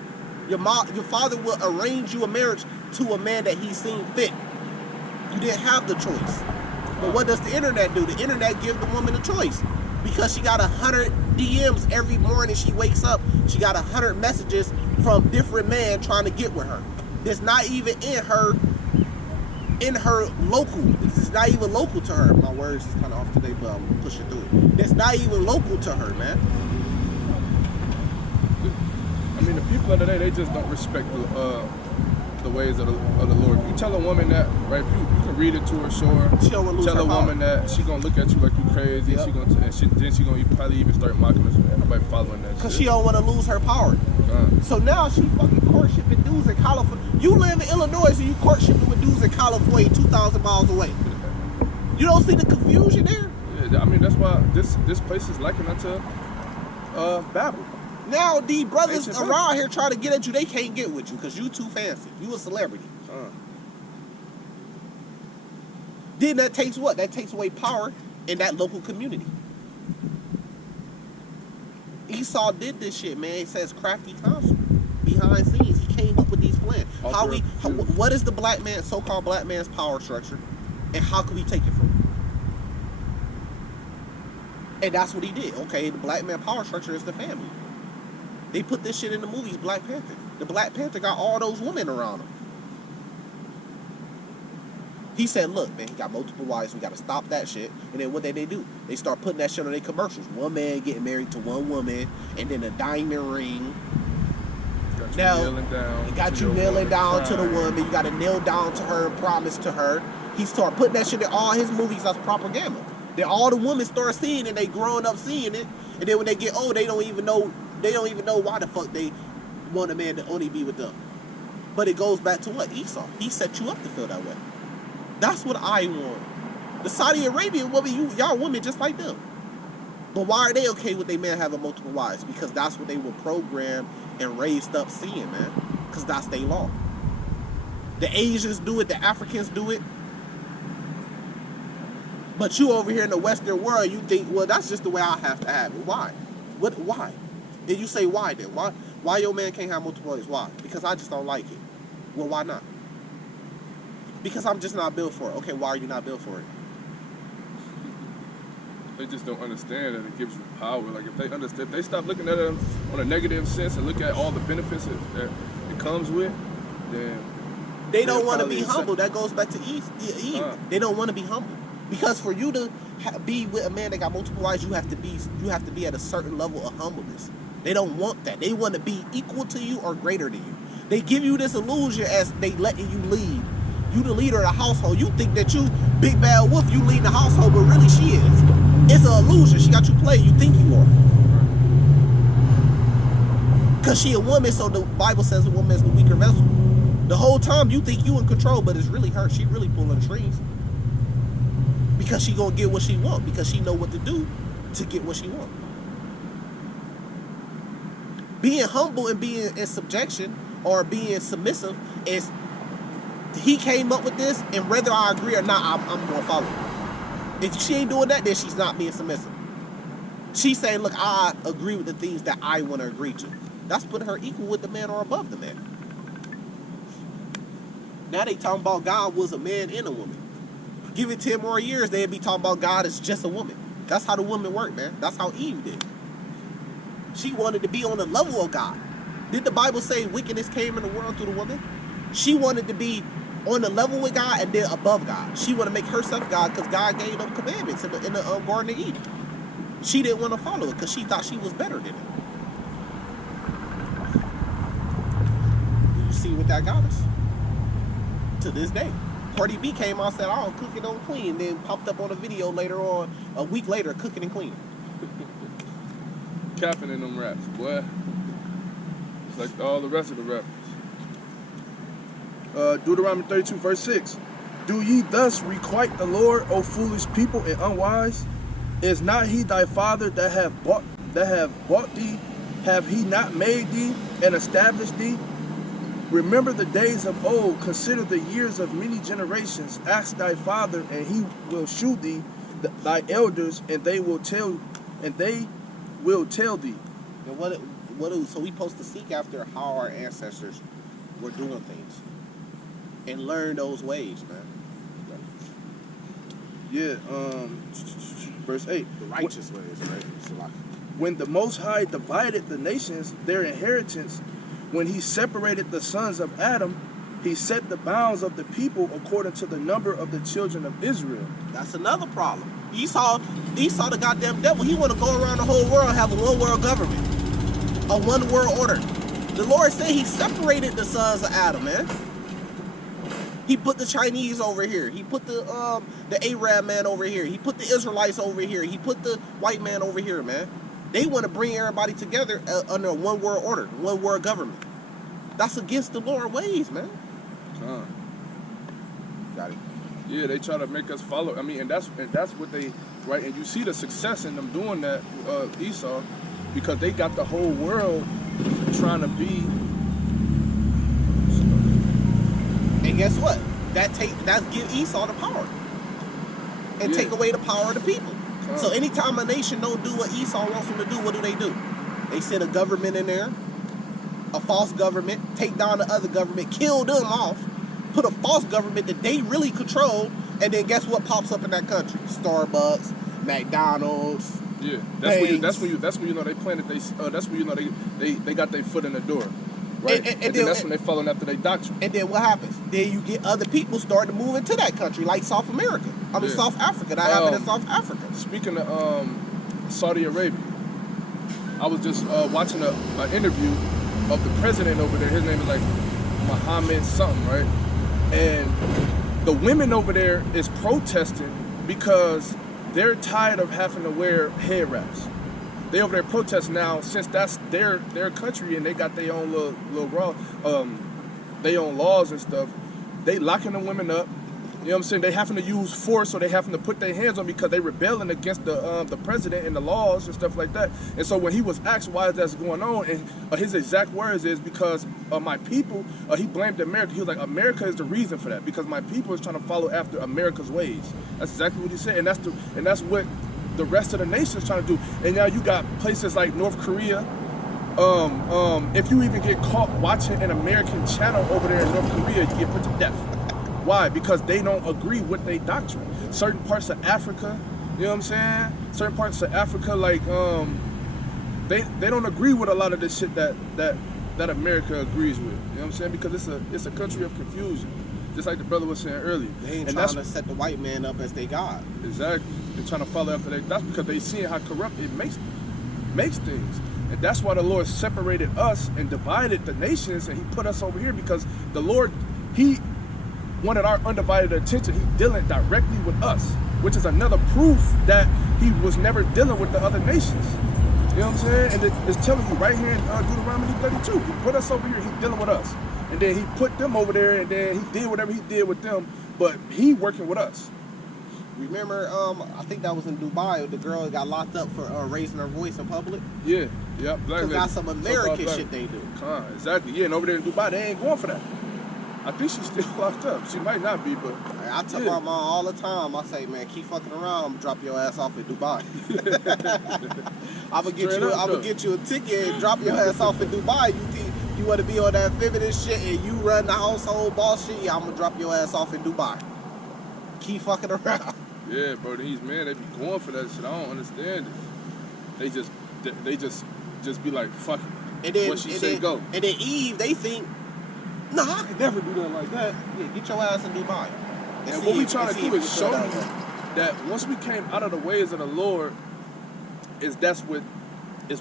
Your father will arrange you a marriage to a man that he seen fit. You didn't have the choice. But what does the internet do? The internet gives the woman a choice. Because she got 100 DMs every morning she wakes up. She got 100 messages from different men trying to get with her. It's not even in her local. This is not even local to her. My words is kind of off today, but I'm pushing through it. It's not even local to her, man. I mean, the people of today, they just don't respect the ways of the Lord. You tell a woman that, right? You can read it to her, show her. She don't lose tell her a woman power. that she gonna look at you like you crazy. Yep. Then she gonna probably even start mocking us. Nobody following that. Because she don't want to lose her power. So now she fucking courtshipping dudes in California. You live in Illinois, so you courtshipping with dudes in California 2,000 miles away. You don't see the confusion there? Yeah, I mean, that's why this place is likened unto Babel. Now these brothers around here trying to get at you, they can't get with you because you too fancy. You a celebrity. Then that takes what? That takes away power in that local community. Esau did this shit, man. It says crafty counsel. Behind scenes, he came up with these plans. What is the black man, so-called black man's power structure, and how can we take it from him? And that's what he did. Okay, the black man power structure is the family. They put this shit in the movies, Black Panther. The Black Panther got all those women around him. He said, look, man, he got multiple wives. We got to stop that shit. And then what they do? They start putting that shit on their commercials. One man getting married to one woman, and then a diamond ring. Now, it got you kneeling down to the woman. You got to kneel down to her and promise to her. He started putting that shit in all his movies as propaganda. Then all the women start seeing it. They growing up seeing it. And then when they get old, they don't even know why the fuck they want a man to only be with them. But it goes back to what? Esau. He set you up to feel that way. That's what I want. The Saudi Arabian women, y'all women just like them. But why are they okay with their man having multiple wives? Because that's what they were programmed and raised up seeing, man. Because that's their law. The Asians do it, the Africans do it. But you over here in the Western world, you think, well, that's just the way I have to have it. Why? Why? Then you say, why then? Why your man can't have multiple wives? Why? Because I just don't like it. Well, why not? Because I'm just not built for it. Okay, why are you not built for it? They just don't understand that it gives you power. Like if they stop looking at it on a negative sense and look at all the benefits that it comes with, then they don't want to be humble. That goes back to Eve. They don't want to be humble. Because for you to be with a man that got multiple wives, you have to be at a certain level of humbleness. They don't want that. They want to be equal to you or greater than you. They give you this illusion as they letting you lead. You the leader of the household. You think that you big bad wolf, you lead the household, but really she is. It's an illusion. She got you playing. You think you are. Because she a woman, so the Bible says a woman is the weaker vessel. The whole time you think you in control, but it's really her. She really pulling strings. Because she gonna get what she want. Because she know what to do to get what she want. Being humble and being in subjection or being submissive is, he came up with this, and whether I agree or not, I'm gonna follow her. If she ain't doing that, then she's not being submissive. She's saying, look, I agree with the things that I want to agree to. That's putting her equal with the man or above the man. Now they talking about God was a man and a woman. Give it 10 more years, they'd be talking about God as just a woman. That's how the woman worked, man. That's how Eve did. She wanted to be on the level of God. Did the Bible say wickedness came in the world through the woman? She wanted to be on the level with God and then above God. She want to make herself God because God gave them commandments in the Garden of Eden. She didn't want to follow it because she thought she was better than it. You see what that got us? To this day. Cardi B came out and said, "I don't cook it on clean," then popped up on a video later on, a week later, cooking and cleaning. Capping in them raps, boy. It's like all the rest of the rappers. Deuteronomy 32, verse 6. Do ye thus requite the Lord, O foolish people and unwise? Is not he thy father that have bought thee? Have he not made thee and established thee? Remember the days of old, consider the years of many generations. Ask thy father, and he will shew thee thy elders, and they will tell thee. And so we supposed to seek after how our ancestors were doing things and learn those ways, man. Yeah, verse 8. The righteous ways, right? When the Most High divided the nations, their inheritance, when he separated the sons of Adam, he set the bounds of the people according to the number of the children of Israel. That's another problem. Esau the goddamn devil. He want to go around the whole world and have a one world government, a one world order. The Lord said he separated the sons of Adam, man. He put the Chinese over here. He put the Arab man over here. He put the Israelites over here. He put the white man over here, man. They want to bring everybody together under a one world order, one world government. That's against the Lord's ways, man. Got it. Yeah, they try to make us follow. I mean, and that's what they, right? And you see the success in them doing that, Esau, because they got the whole world trying to be. And guess what? That's give Esau the power and take away the power of the people. So anytime a nation don't do what Esau wants them to do, what do? They send a government in there, a false government, take down the other government, kill them off, put a false government that they really control, and then guess what pops up in that country? Starbucks, McDonald's. Yeah, that's when you know they planted. That's when you know they got their foot in the door. Right? And then that's when they're following after their doctrine. And then what happens? Then you get other people starting to move into that country, like South America. South Africa. That happened in South Africa. Speaking of Saudi Arabia, I was just watching an interview of the president over there. His name is like Mohammed something, right? And the women over there is protesting because they're tired of having to wear head wraps. They over there protesting now, since that's their country and they got their own little their own laws and stuff. They locking the women up. You know what I'm saying? They having to use force, so they having to put their hands on because they rebelling against the president and the laws and stuff like that. And so when he was asked why is that going on, and his exact words is because my people. He blamed America. He was like, America is the reason for that because my people is trying to follow after America's ways. That's exactly what he said, and that's what the rest of the nation is trying to do. And now you got places like North Korea. If you even get caught watching an American channel over there in North Korea, you get put to death. Why? Because they don't agree with their doctrine. Certain parts of Africa, you know what I'm saying? Certain parts of Africa, like they don't agree with a lot of the shit that America agrees with. You know what I'm saying? Because it's a country of confusion. Just like the brother was saying earlier. They ain't trying to set the white man up as they God. Exactly. They're trying to follow after that. That's because they seeing how corrupt it makes things. And that's why the Lord separated us and divided the nations, and he put us over here because the Lord, he wanted our undivided attention. He dealing directly with us, which is another proof that he was never dealing with the other nations. You know what I'm saying? And it's telling you right here in Deuteronomy 32. He put us over here, he's dealing with us. And then he put them over there, and then he did whatever he did with them, but he working with us. Remember, I think that was in Dubai, the girl got locked up for raising her voice in public? Yeah, yep. Because that's some American shit they do. Exactly, yeah, and over there in Dubai, they ain't going for that. I think she's still locked up. She might not be, but... I tell my mom all the time, I say, man, keep fucking around, I'm gonna drop your ass off in Dubai. I'm gonna get you a ticket and drop your ass off in Dubai. You want to be on that feminist shit and you run the household boss shit, yeah, I'm gonna drop your ass off in Dubai. Keep fucking around. Yeah, bro, these men, they be going for that shit. I don't understand it. They just be like, fuck it. And then, what she say, go. And then Eve, they think No, I could never do nothing like that. Yeah, get your ass in Dubai. And what we trying to do is show you that once we came out of the ways of the Lord, is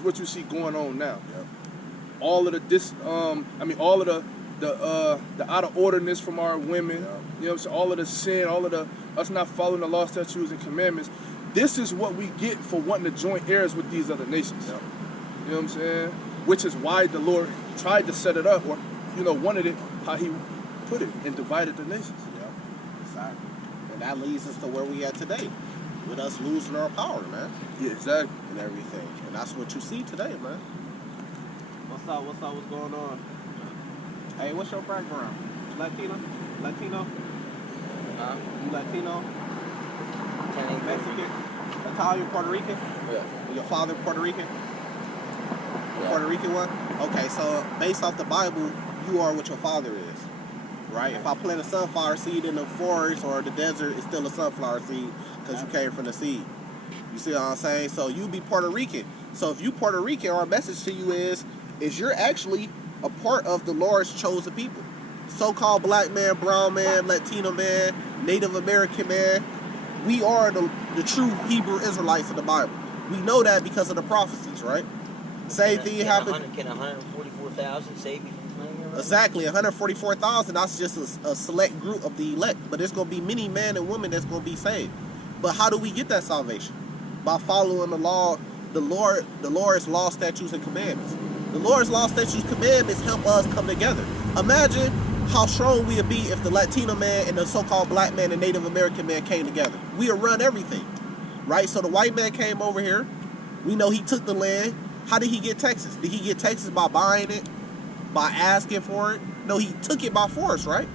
what you see going on now. Yep. All of all of the out of orderness from our women. Yep. You know what I'm saying? All of the sin, all of the us not following the law, statutes, and commandments. This is what we get for wanting to join heirs with these other nations. Yep. You know what I'm saying? Which is why the Lord tried to set it up, or wanted it how He put it and divided the nations. Yep. Exactly. And that leads us to where we at today, with us losing our power, man. Yeah, exactly. And everything. And that's what you see today, man. What's up? What's going on? Hey, what's your background? Latino? You Latino? Mexican? Italian? Puerto Rican? Yeah. Your father Puerto Rican? Yeah. Puerto Rican one? Okay, so based off the Bible, you are what your father is, right? If I plant a sunflower seed in the forest or the desert, it's still a sunflower seed because you came from the seed. You see what I'm saying? So you be Puerto Rican. So if you Puerto Rican, our message to you is you're actually a part of the Lord's chosen people. So-called black man, brown man, Latino man, Native American man. We are the true Hebrew Israelites of the Bible. We know that because of the prophecies, right? Same thing happened. Can 144,000 save you from playing? Exactly, 144,000. That's just a select group of the elect. But there's going to be many men and women that's going to be saved. But how do we get that salvation? By following the law, the Lord's law, statutes, and commandments. The Lord's law, statutes, and commandments help us come together. Imagine how strong we would be if the Latino man and the so-called black man and Native American man came together. We would run everything, right? So the white man came over here. We know he took the land. How did he get Texas? Did he get Texas by buying it? By asking for it? No, he took it by force, right?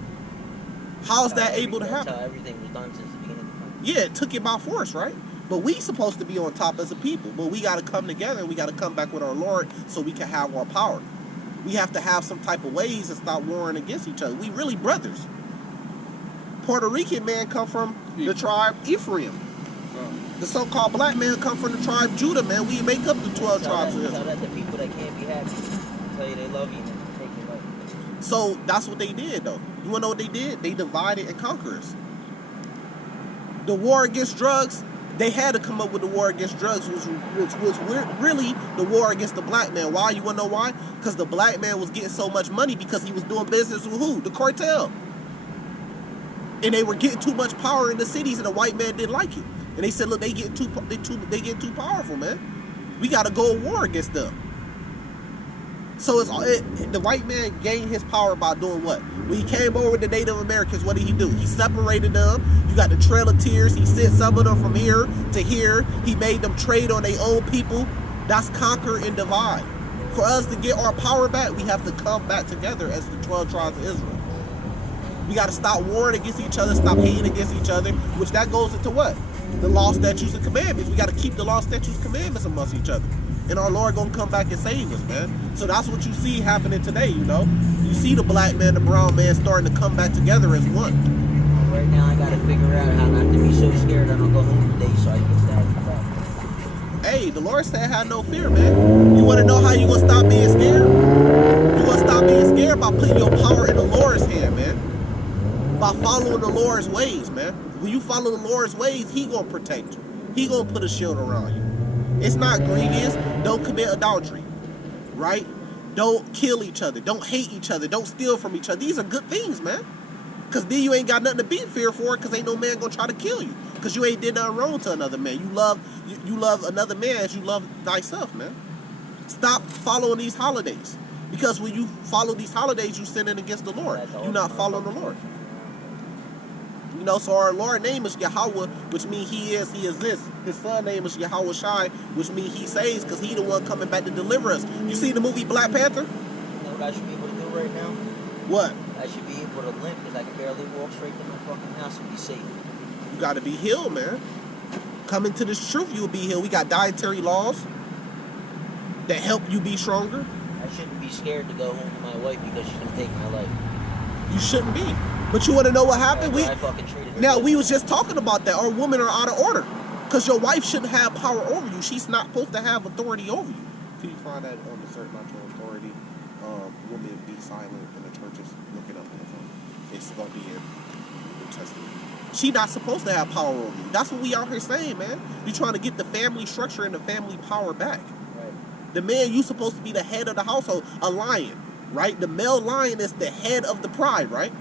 How's that able to happen? That's how everything was done since the beginning of time. Yeah, it took it by force, right? But we supposed to be on top as a people. But we got to come together and we got to come back with our Lord so we can have our power. We have to have some type of ways and stop warring against each other. We really brothers. Puerto Rican man come from the tribe Ephraim. The so-called black man come from the tribe Judah, man. We make up the 12 tribes of Israel. Tell that the people that can't be happy tell you they love you and take your life. So that's what they did, though. You want to know what they did? They divided and conquered us. The war against drugs, they had to come up with the war against drugs, which was really the war against the black man. Why? You want to know why? Because the black man was getting so much money because he was doing business with who? The cartel. And they were getting too much power in the cities, and the white man didn't like it. And they said, look, they get too powerful, man. We got to go to war against them. So the white man gained his power by doing what? When he came over with the Native Americans, what did he do? He separated them. You got the Trail of Tears. He sent some of them from here to here. He made them trade on their own people. That's conquer and divide. For us to get our power back, we have to come back together as the 12 tribes of Israel. We got to stop warring against each other, stop hating against each other, which that goes into what? The law, statutes, and commandments. We got to keep the law, statutes, commandments amongst each other. And our Lord gonna come back and save us, man. So that's what you see happening today, you know? You see the black man, the brown man starting to come back together as one. Right now I gotta figure out how not to be so scared I don't go home today so I can start. Hey, the Lord said have no fear, man. You wanna know how you gonna stop being scared? You gonna stop being scared by putting your power in the Lord's hand, man. By following the Lord's ways, man. When you follow the Lord's ways, He gonna protect you. He gonna put a shield around you. It's not grievous. Don't commit adultery, right? Don't kill each other. Don't hate each other. Don't steal from each other. These are good things, man. Because then you ain't got nothing to be feared for because ain't no man going to try to kill you. Because you ain't did nothing wrong to another man. You love another man as you love thyself, man. Stop following these holidays. Because when you follow these holidays, you sinning against the Lord. You're not following the Lord. You know, so our Lord's name is Yahweh, which means He exists. His Son's name is Yahweh Shai, which means He saves, because He the one coming back to deliver us. You see the movie Black Panther? You know what I should be able to do right now? What? I should be able to limp because I can barely walk straight to my fucking house and be safe. You got to be healed, man. Come into this truth, you'll be healed. We got dietary laws that help you be stronger. I shouldn't be scared to go home to my wife because she's going to take my life. You shouldn't be. But you want to know what happened? We was just talking about that. Our women are out of order. Because your wife shouldn't have power over you. She's not supposed to have authority over you. Can you find that on the certain authority? women be silent in the churches. Look it up in the phone. It's gonna be in the New Testament. She not supposed to have power over you. That's what we out here saying, man. You trying to get the family structure and the family power back. Right. The man, you supposed to be the head of the household, a lion, right? The male lion is the head of the pride, right?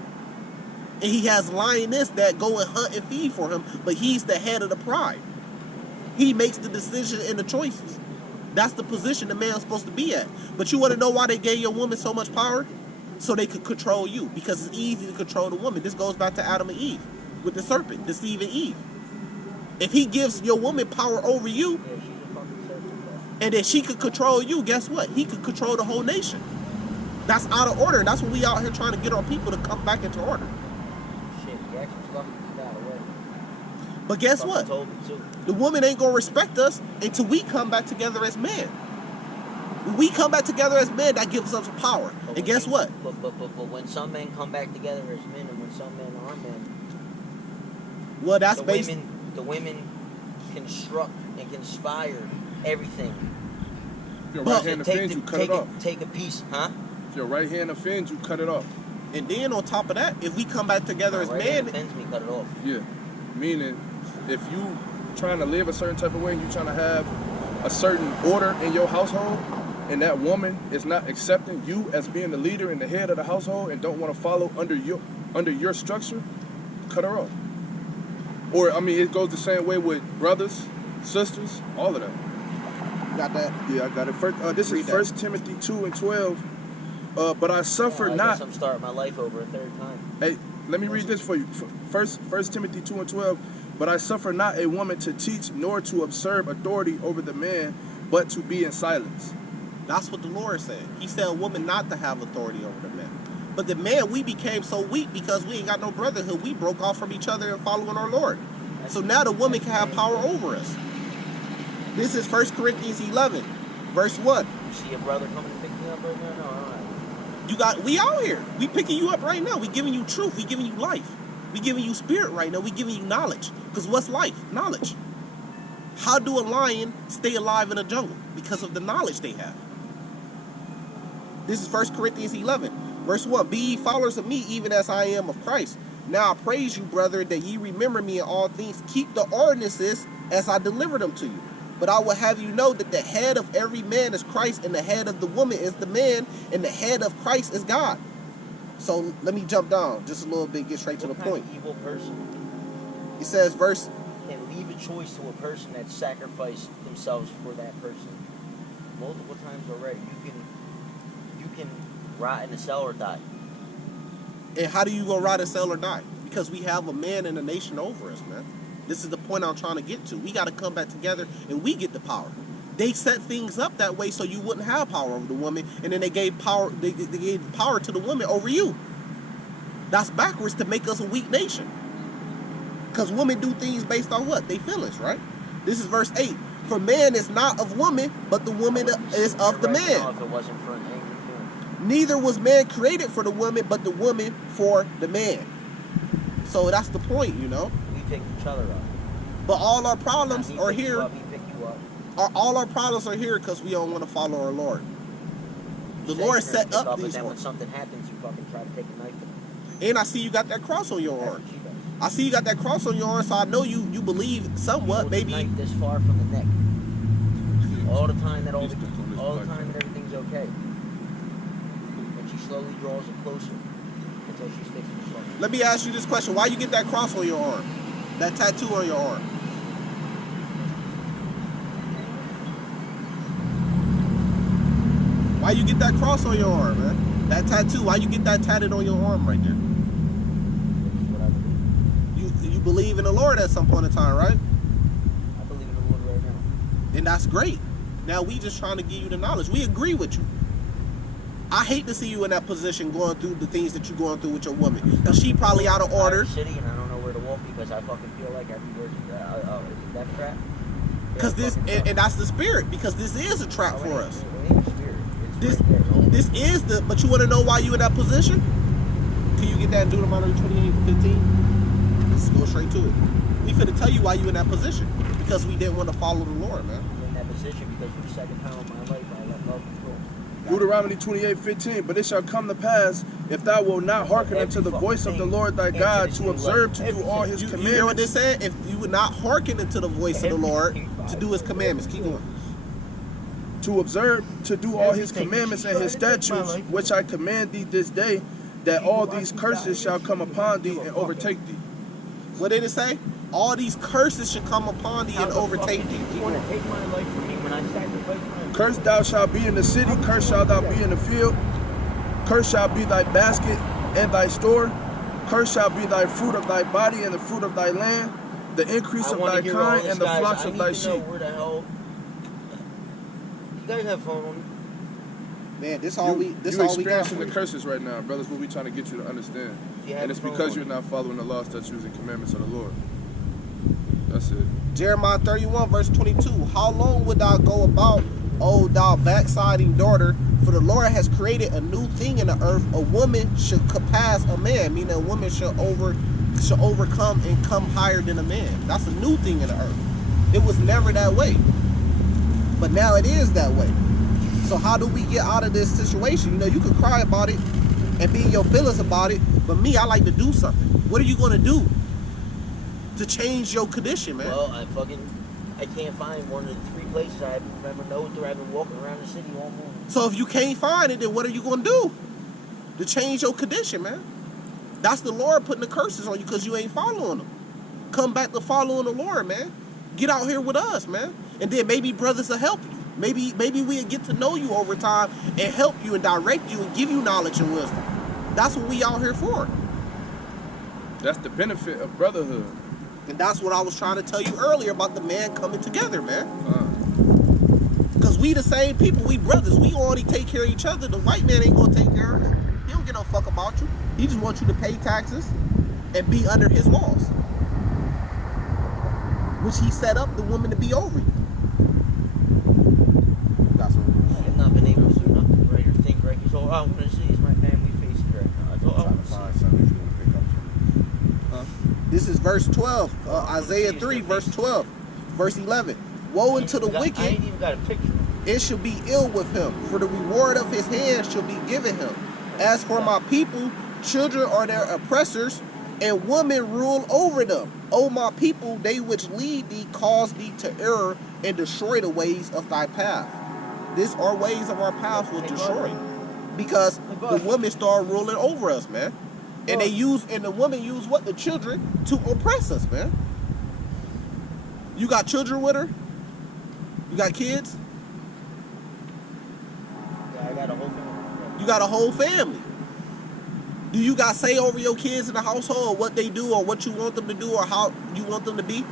And he has lioness that go and hunt and feed for him, but he's the head of the pride. He makes the decision and the choices. That's the position the man's supposed to be at. But you want to know why they gave your woman so much power? So they could control you, because it's easy to control the woman. This goes back to Adam and Eve with the serpent deceiving Eve. If he gives your woman power over you, Yeah, she's a fucking serpent, bro. and then she could control you, guess what? He could control the whole nation. That's out of order. And that's what we out here trying to get our people to come back into order. Shit, he actually fucking threw that away. But guess Fucking what? told me too. The woman ain't gonna respect us until we come back together as men. When we come back together as men, that gives us power. But And when guess you- what? But when some men come back together as men, and when some men are men, Well, that's the based. women construct and conspire everything. If your But- right hand offends you, cut it off. Take a piece, huh? If your right hand offends you, cut it off. And then on top of that, if we come back together as Right hand men, offends me, cut it off. Yeah. Meaning, if you trying to live a certain type of way and you trying to have a certain order in your household, and that woman is not accepting you as being the leader and the head of the household and don't want to follow under your structure, cut her off. Or, I mean, it goes the same way with brothers, sisters, all of that. you got that. Yeah, I got it. This Read is that. 1 Timothy 2:12. But I suffer I not. guess I'm starting my life over a third time. Hey, let me read this for you. First Timothy 2:12. But I suffer not a woman to teach nor to observe authority over the man, but to be in silence. That's what the Lord said. He said a woman not to have authority over the man. But the man, we became so weak because we ain't got no brotherhood. We broke off from each other and following our Lord. So now the woman can have power over us. This is 1 Corinthians 11, verse 1. You see a brother coming to pick me up right now? No, all right. We out here. We picking you up right now. We giving you truth. We giving you life. We giving you spirit right now. We giving you knowledge. Because what's life? Knowledge. How do a lion stay alive in a jungle? Because of the knowledge they have. This is 1 Corinthians 11, verse 1. Be ye followers of me, even as I am of Christ. Now I praise you, brother, that ye remember me in all things. Keep the ordinances as I deliver them to you. But I will have you know that the head of every man is Christ, and the head of the woman is the man, and the head of Christ is God. So let me jump down just a little bit, get straight to the What kind point. of evil person He says, verse, can leave a choice to a person that sacrificed themselves for that person multiple times already? You can rot in a cell or die. and how do you go ride a cell or die? Because we have a man and a nation over us, man. This is the point I'm trying to get to. We got to come back together and we get the power. They set things up that way so you wouldn't have power over the woman, and then they gave power. They gave power to the woman over you. That's backwards to make us a weak nation. Because women do things based on what? They feelings, right? This is verse 8. For man is not of woman, but the woman is of the Right now, man. if it wasn't for an angry feeling. Neither was man created for the woman, but the woman for the man. So that's the point, you know. We pick each other up. But all our problems He are pick you here. up, he pick you up. All our problems are here because we don't want to follow our Lord. The You say Lord you're set gonna pick up but these then when ones. something happens, you fucking try to take a knife. And I see you got that cross on your That's arm. what she does. I see you got that cross on your arm, so I know you believe somewhat, Holds the maybe. knife this far from the neck. All the time that everything's okay. And she slowly draws it closer until she sticks it closer. Let me ask you this question. Why you get that cross on your arm? That tattoo on your arm? Why you get that cross on your arm, man? That tattoo, why you get that tatted on your arm right there? It's what I believe. You believe in the Lord at some point in time, right? I believe in the Lord right now. And that's great. Now we just trying to give you the knowledge. We agree with you. I hate to see you in that position going through the things that you're going through with your woman. Because she probably out of order. City and I don't know where to walk because I fucking feel like every word is that trap. Because this, and that's the spirit. Because this is a trap for us. It ain't spirit. It's This, right there. this is the, but you want to know why you in that position? Can you get that in Deuteronomy 28:15? Let's go straight to it. We finna tell you why you in that position. Because we didn't want to follow the Lord, man. I'm in that position because for the second time in my life I let love control. Deuteronomy 28:15. But it shall come to pass, if thou wilt not hearken unto the voice of the Lord thy God, to observe to do all his You hear what they commandments. said? If you would not hearken unto the voice of the Lord to do his commandments. Keep going. To observe to do all his commandments and his statutes, which I command thee this day, that all these curses shall come upon thee and overtake thee. What did it say? All these curses should come upon thee and overtake thee. You want to take my life from me when I sacrifice my Cursed thou shalt be in the city, cursed shalt thou be in the field. Cursed shall be thy basket and thy store. Cursed shall be thy fruit of thy body and the fruit of thy land, the increase of thy kind and the flocks of thy sheep. Where the hell? You guys have phone on? Man, this You all we got. experiencing the curses right now, brothers. What we trying to get you to understand, and it's because you're not following the law, statutes, and commandments of the Lord. That's it. Jeremiah 31 verse 22. How long would thou go about, O thou backsliding daughter? For the Lord has created a new thing in the earth. A woman should surpass a man, meaning a woman should overcome and come higher than a man. That's a new thing in the earth. It was never that way, but now it is that way. So how do we get out of this situation? You know, you can cry about it and be in your feelings about it, but me, I like to do something. What are you going to do to change your condition, man? Well, I can't find one of the 3 places I remember through. I've been walking around the city all morning. So if you can't find it, then what are you going to do to change your condition, man? That's the Lord putting the curses on you because you ain't following them. Come back to following the Lord, man. Get out here with us, man. And then maybe brothers will help you. Maybe we'll get to know you over time and help you and direct you and give you knowledge and wisdom. That's what we out here for. That's the benefit of brotherhood. And that's what I was trying to tell you earlier about the man coming together, man. Because we the same people, we brothers. We only take care of each other. The white man ain't going to take care of us. He don't give no fuck about you. He just wants you to pay taxes and be under his laws, which he set up the woman to be over you. That's what I've not been able to do nothing right or think right. So all I'm going to see is my family face right now. That's all I'm going to find something you want to pick up. This is verse 12, Isaiah 3, verse 12, verse 11. Woe unto the wicked, I ain't even got a picture. it shall be ill with him, for the reward of his hands shall be given him. As for my people, children are their oppressors, and women rule over them. O my people, they which lead thee cause thee to err and destroy the ways of thy path. These are ways of our path will destroy, because the women start ruling over us, man. And the women use what? The children to oppress us, man. You got children with her? You got kids? Yeah, I got a whole family. You got a whole family. Do you got say over your kids in the household, what they do or what you want them to do or how you want them to be?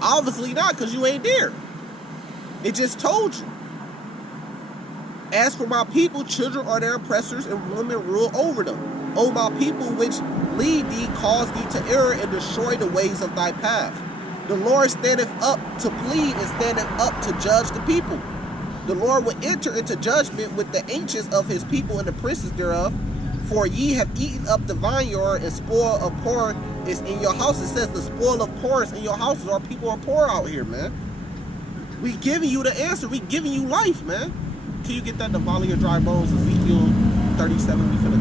Obviously not, because you ain't there. It just told you. As for my people, children are their oppressors and women rule over them. O my people which lead thee, cause thee to err and destroy the ways of thy path. The Lord standeth up to plead and standeth up to judge the people. The Lord will enter into judgment with the ancients of his people and the princes thereof. For ye have eaten up the vineyard, and spoil of poor is in your house. It says the spoil of poor is in your houses. Our people are poor out here, man. We giving you the answer. We giving you life, man. Can you get that the volley of dry bones, Ezekiel 37? We finna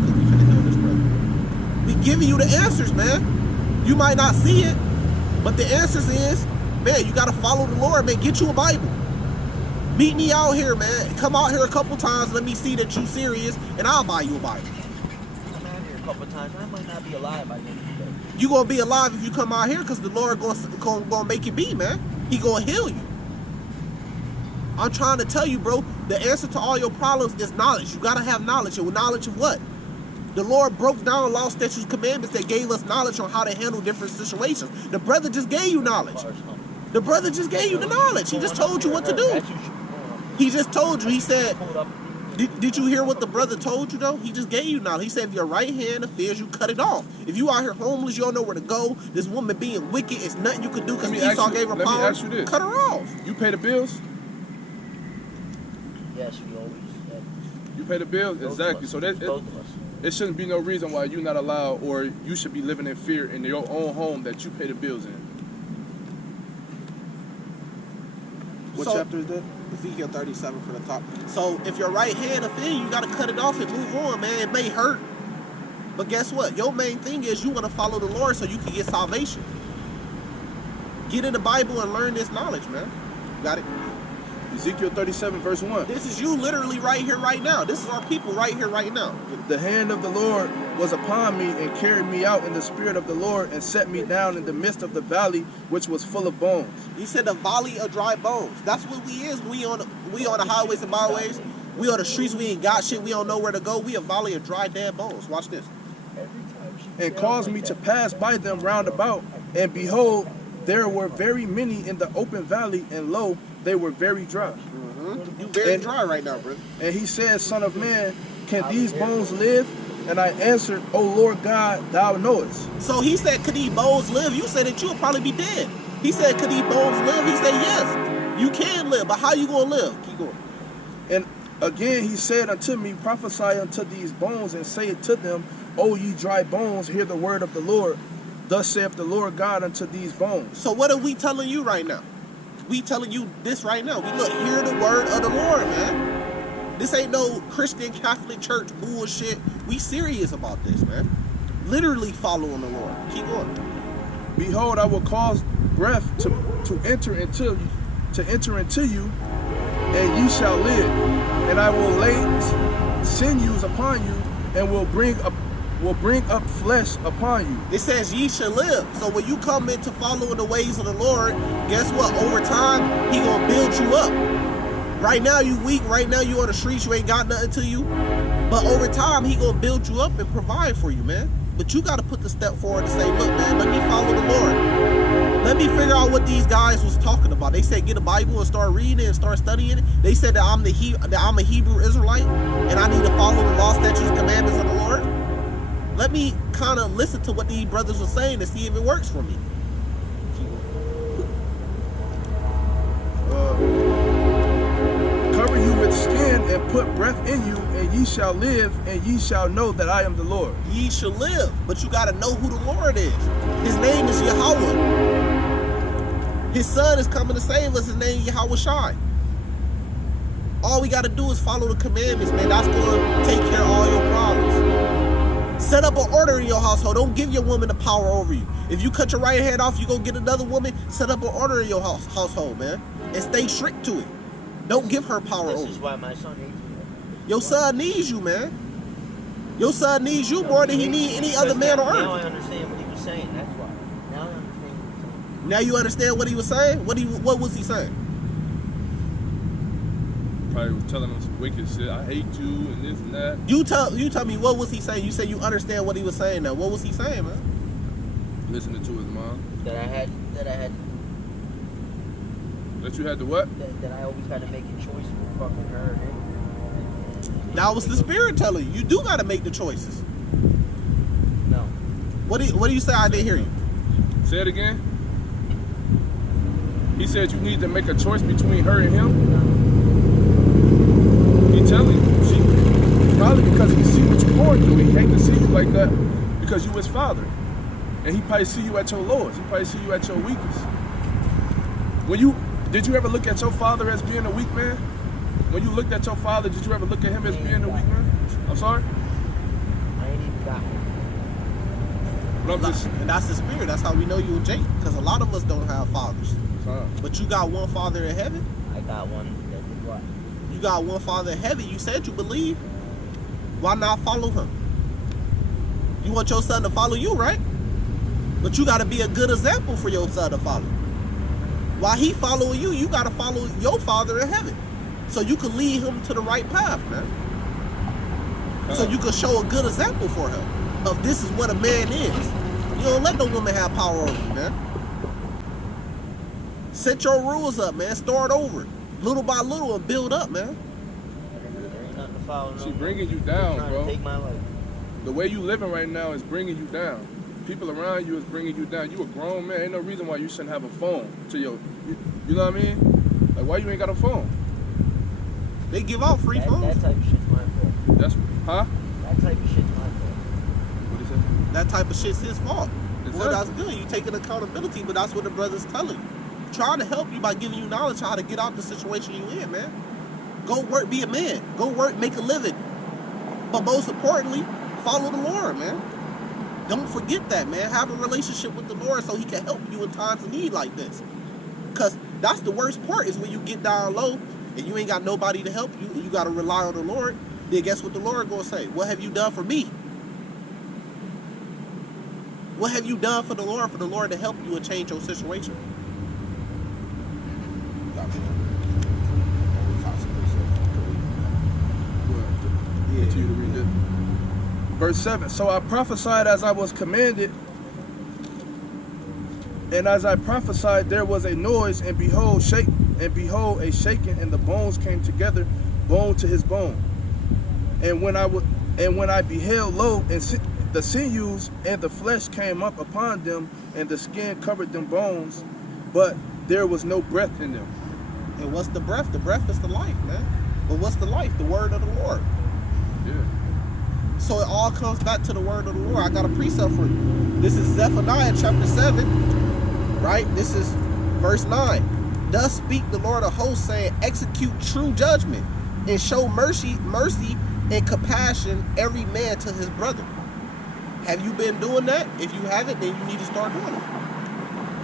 kill this brother. We giving you the answers, man. You might not see it, but the answers is, man, you gotta follow the Lord, man. Get you a Bible. Meet me out here, man. Come out here a couple times. Let me see that you serious, and I'll buy you a Bible. I'm out here a couple of times. I might not be alive by the end of the day. You gonna be alive if you come out here, because the Lord gonna make you be, man. He gonna heal you. I'm trying to tell you, bro, the answer to all your problems is knowledge. You gotta have knowledge. And knowledge of what? The Lord broke down law, statutes, commandments that gave us knowledge on how to handle different situations. The brother just gave you knowledge. The brother just gave you the knowledge. He just told you what to do. He just told you. He said, did you hear what the brother told you, though? He just gave you knowledge. He said, if your right hand offends you, cut it off. If you out here homeless, you don't know where to go, this woman being wicked, it's nothing you can do because Esau gave her power. Let me ask you this. Cut her off. You pay the bills? Yes, we always. You pay the bills? Exactly. So it shouldn't be no reason why you're not allowed, or you should be living in fear in your own home that you pay the bills in. What chapter is that? Ezekiel 37 from the top. So if your right hand offend you, got to cut it off and move on, man. It may hurt. But guess what? Your main thing is you want to follow the Lord so you can get salvation. Get in the Bible and learn this knowledge, man. Got it? Ezekiel 37, verse 1. This is you literally right here, right now. This is our people right here, right now. The hand of the Lord was upon me and carried me out in the spirit of the Lord and set me down in the midst of the valley, which was full of bones. He said the valley of dry bones. That's what we is. We on the highways and byways. We on the streets. We ain't got shit. We don't know where to go. We a valley of dry dead bones. Watch this. And caused me to pass by them round about, and behold, there were very many in the open valley, and lo, they were very dry. You very dry right now, brother. And he said, Son of man, can these bones live? And I answered, O Lord God, thou knowest. So he said, could these bones live? You said that you'll probably be dead. He said, could these bones live? He said, yes, you can live, but how you gonna live? Keep going. And again he said unto me, prophesy unto these bones, and say to them, O ye dry bones, hear the word of the Lord. Thus saith the Lord God unto these bones. So what are we telling you right now? We telling you this right now. We look, hear the word of the Lord, man. This ain't no Christian Catholic church bullshit. We serious about this, man. Literally following the Lord. Keep going. Behold, I will cause breath to enter into you, and ye shall live. And I will lay sinews upon you, and will bring up flesh upon you. It says ye shall live. So when you come into following the ways of the Lord, guess what? Over time, he gonna build you up. Right now you weak. Right now you on the streets. You ain't got nothing to you. But over time, he gonna build you up and provide for you, man. But you got to put the step forward and say, look, man, let me follow the Lord. Let me figure out what these guys was talking about. They said get a Bible and start reading and start studying it. They said that I'm a Hebrew Israelite and I need to follow the law, statutes, commandments of the Lord. Let me kind of listen to what these brothers were saying to see if it works for me. Cover you with skin and put breath in you, and ye shall live, and ye shall know that I am the Lord. Ye shall live, but you got to know who the Lord is. His name is Yahweh. His son is coming to save us. His name is Yahweh Shai. All we got to do is follow the commandments, man. That's going to take care of all your problems. Set up an order in your household. Don't give your woman the power over you. If you cut your right hand off, you go get another woman. Set up an order in your household, man, and stay strict to it. Don't give her power over you. This is why my son needs me. Your son needs you, man. Your son needs you more than he needs any other man on earth. Now I understand what he was saying. That's why. Now I understand what he was saying. Now you understand what he was saying? What was he saying? Probably was telling him some wicked shit. I hate you and this and that. You tell me, what was he saying? You said you understand what he was saying now. What was he saying, man? Listening to his mom. That That you had to what? That I always had to make a choice for fucking her and him. That was the Spirit telling you. You do got to make the choices. No. What do you say? I didn't hear you. Say it again. He said you need to make a choice between her and him. No. He telling you. Probably because he see what you're going through. He hate to see you like that because you his father. And he probably see you at your lowest. He probably see you at your weakest. Did you ever look at your father as being a weak man? When you looked at your father, did you ever look at him as being a weak man? I'm sorry? I ain't even got one. And that's the Spirit. That's how we know you and Jake. Because a lot of us don't have fathers. But you got one father in heaven. I got one that did what? You got one father in heaven. You said you believe. Why not follow him? You want your son to follow you, right? But you got to be a good example for your son to follow. While he following you, you got to follow your father in heaven. So you can lead him to the right path, man. So you can show a good example for him of this is what a man is. You don't let no woman have power over you, man. Set your rules up, man. Start over. Little by little and build up, man. There ain't nothing to follow. She bringing you down, trying bro. to take my life. The way you living right now is bringing you down. People around you is bringing you down. You a grown man. Ain't no reason why you shouldn't have a phone to you know what I mean? Like, why you ain't got a phone? They give out free phones. That type of shit's my fault. That type of shit's my fault. What is that? That type of shit's his fault. Exactly. Well, that's good. You taking accountability, but that's what the brother's telling you. trying to help you by giving you knowledge how to get out the situation you in, man. Go work, be a man. Go work, make a living. But most importantly, follow the Lord, man. Don't forget that, man. Have a relationship with the Lord so he can help you in times of need like this. Because that's the worst part, is when you get down low and you ain't got nobody to help you and you got to rely on the Lord. Then guess what the Lord going to say? What have you done for me? What have you done for the Lord to help you and change your situation? Continue to read it. Verse 7. So I prophesied as I was commanded, and as I prophesied, there was a noise, and behold, a shaking, and the bones came together, bone to his bone. And when I beheld, lo, and the sinews and the flesh came up upon them, and the skin covered them bones, but there was no breath in them. And what's the breath? The breath is the life, man. But what's the life? The word of the Lord. Yeah. So it all comes back to the word of the Lord. I got a precept for you. This is Zephaniah chapter 7, right? This is verse 9. Thus speak the Lord of hosts, saying, execute true judgment, and show mercy and compassion every man to his brother. Have you been doing that? If you haven't, then you need to start doing it.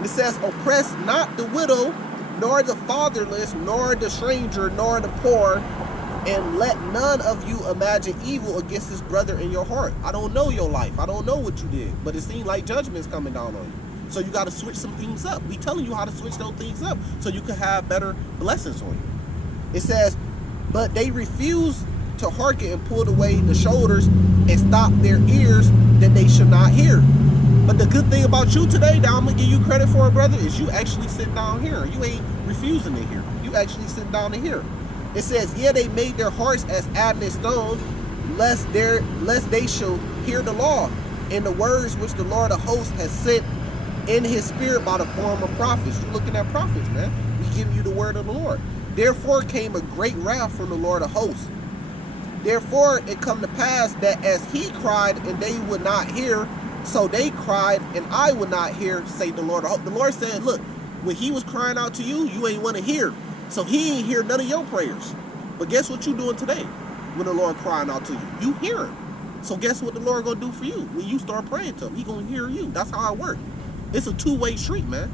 It says, oppress not the widow, nor the fatherless, nor the stranger, nor the poor, and let none of you imagine evil against his brother in your heart. I don't know your life. I don't know what you did, but it seems like judgment's coming down on you. So you got to switch some things up. We telling you how to switch those things up so you can have better blessings on you. It says, but they refuse to hearken and pulled away the shoulders and stopped their ears that they should not hear. But the good thing about you today, that I'm going to give you credit for, brother, is you actually sit down here. You ain't refusing to hear. You actually sit down to hear. It says, yeah, they made their hearts as adamant stone, lest they shall hear the law and the words which the Lord of hosts has sent in his spirit by the form of prophets. You're looking at prophets, man. We give you the word of the Lord. Therefore came a great wrath from the Lord of hosts. Therefore it come to pass that as he cried and they would not hear, so they cried and I would not hear, say the Lord. The Lord said, look, when he was crying out to you, you ain't want to hear. So he ain't hear none of your prayers. But guess what you doing today when the Lord crying out to you? You hear him. So guess what the Lord going to do for you? When you start praying to him, he going to hear you. That's how it works. It's a two-way street, man.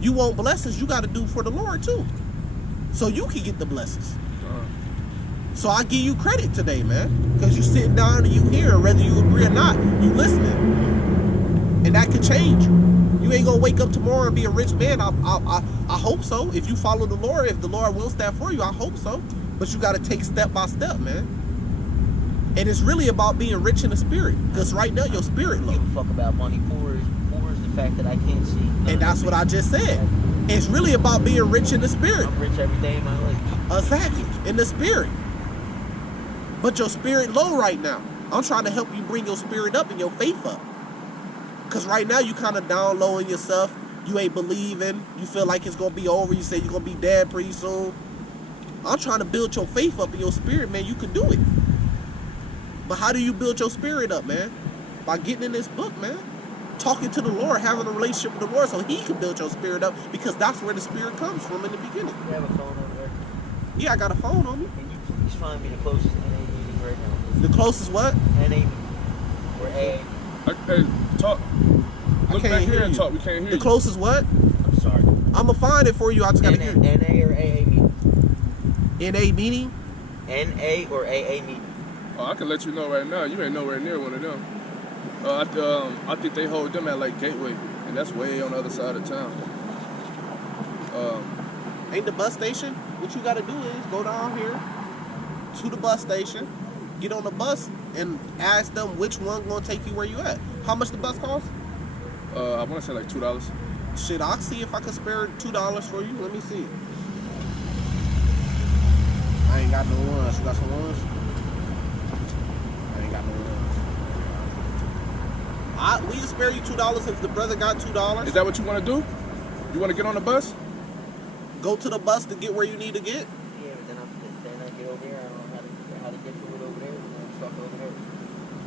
You want blessings, you got to do for the Lord too. So you can get the blessings. So I give you credit today, man, because you sitting down and you hear, whether you agree or not, you listening, and that could change you. You ain't gonna wake up tomorrow and be a rich man. I hope so. If you follow the Lord, if the Lord wills that for you, I hope so. But you got to take step by step, man. And it's really about being rich in the spirit, because right now your spirit low. Give a fuck about money. Poor is the fact that I can't see. And that's what I just said. It's really about being rich in the spirit. I'm rich every day of my life. Exactly, in the spirit. But your spirit low right now. I'm trying to help you bring your spirit up and your faith up. Because right now you kind of down low in yourself. You ain't believing. You feel like it's going to be over. You say you're going to be dead pretty soon. I'm trying to build your faith up in your spirit, man. You can do it. But how do you build your spirit up, man? By getting in this book, man. Talking to the Lord, having a relationship with the Lord so he can build your spirit up, because that's where the spirit comes from in the beginning. You have a phone over there? Yeah, I got a phone on me. Can you please find me the closest NA meeting right now? The closest what? NA meeting. Or AA. Hey, talk. Look can't back hear here and you. talk. We can't hear The you. closest what? I'm sorry. I'm going to find it for you. I just got to hear it. NA or AA meeting? NA meeting? NA or AA meeting? Oh, I can let you know right now. You ain't nowhere near one of them. I think they hold them at like Gateway, and that's way on the other side of town. Ain't the bus station? What you got to do is go down here to the bus station, get on the bus, and ask them which one going to take you where you at. How much the bus cost? I want to say like $2. Shit, I'll see if I can spare $2 for you. Let me see. I ain't got no ones. You got some ones? I ain't got no ones. We can spare you $2 if the brother got $2. Is that what you want to do? You want to get on the bus? Go to the bus to get where you need to get? Yeah, but then I get over there. I don't know how to get to it over there. I'm stuck over there.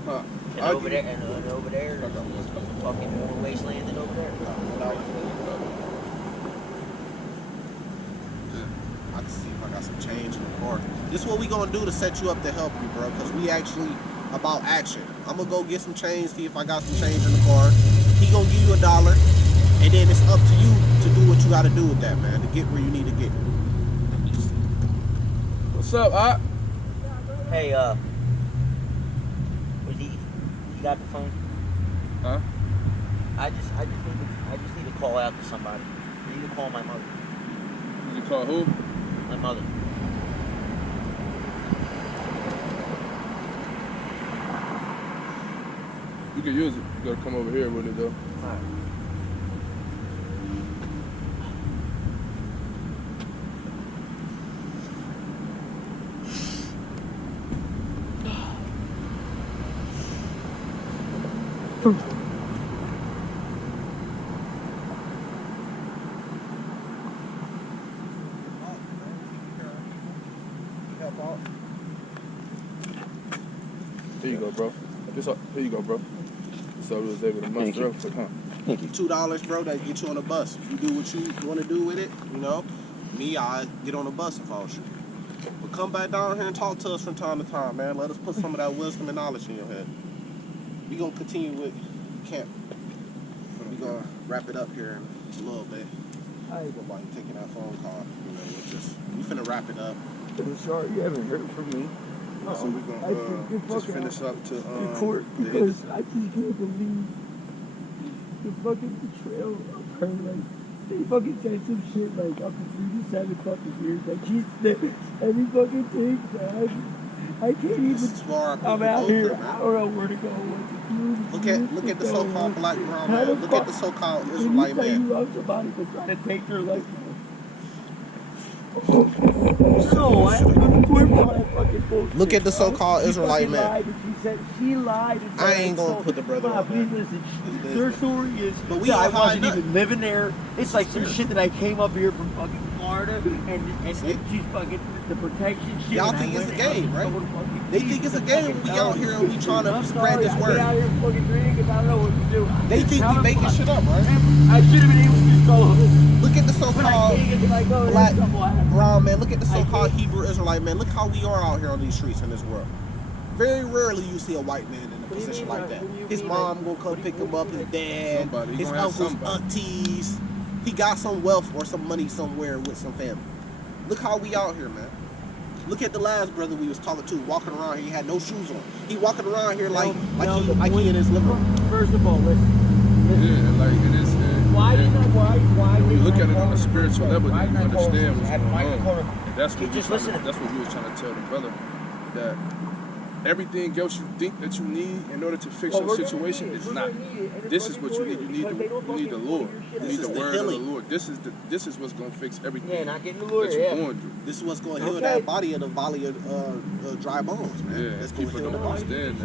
Huh. And over there, and over there, it's fucking more wasteland than over there. Let's see if I got some change in the car. This is what we gonna do to set you up to help you, bro, because we actually about action. I'm gonna go get some change, see if I got some change in the car. He gonna give you $1, and then it's up to you to do what you gotta do with that, man, to get where you need to get. What's up, Art? Hey, was he got the phone? Huh? I just need to call out to somebody. I need to call my mother. You call who? My mother. You can use it. You gotta come over here with it though. Alright. Here you go, bro. Here you go, bro. So we was able to muster up for $2, bro, that get you on the bus. If you do what you want to do with it, you know, me, I get on the bus if I was you. But come back down here and talk to us from time to time, man. Let us put some of that wisdom and knowledge in your head. We gonna continue with camp. We gonna wrap it up here in a little bit. While you taking that phone call, you know, we finna wrap it up. I'm sorry you haven't heard from me. So we're gonna just finish up to the court because I just can't believe the fucking betrayal of her. Like, they fucking said some shit like up to 3 to 7 fucking years. Like, she's every fucking thing, man. I can't even. I'm out here. I don't know where to go. What to do. Look at the so-called black brown man. Look at the so-called Israelite man. You love somebody but trying to take their life. Look at the so-called Israelite man. She lied. I ain't gonna put the brother on. Please listen. Their story is but we I ain't wasn't hiding even living there. It's like some shit that I came up here from fucking Florida and she's fucking the protection shit. Y'all think it's a game, right? They think it's a game. We out here and we trying to spread this word. Out here fucking drinking. I don't know what to do. They think we making shit up, right? I should have been able to just go home. Look at the so-called black, brown man. Look at the so-called Hebrew Israelite man. Look how we are out here on these streets in this world. Very rarely you see a white man in a position like that. His mom gonna come pick him up, his dad, his uncles, aunties. He got some wealth or some money somewhere with some family. Look how we out here, man. Look at the last brother we was talking to, walking around here. He had no shoes on. He walking around here like he in his living room. First of all, listen. Yeah, like it is. Why when you look at it on a spiritual level, then you understand what's going on. And that's what we was trying to tell the brother, that everything else you think that you need in order to fix your situation is not. This is what you need. You need the Lord. You need the word of the Lord. This is what's gonna fix everything. Yeah, not getting the lawyer. That you're going through. This is what's gonna heal that body of the valley of dry bones, man. Yeah, that's gonna people heal the don't body. understand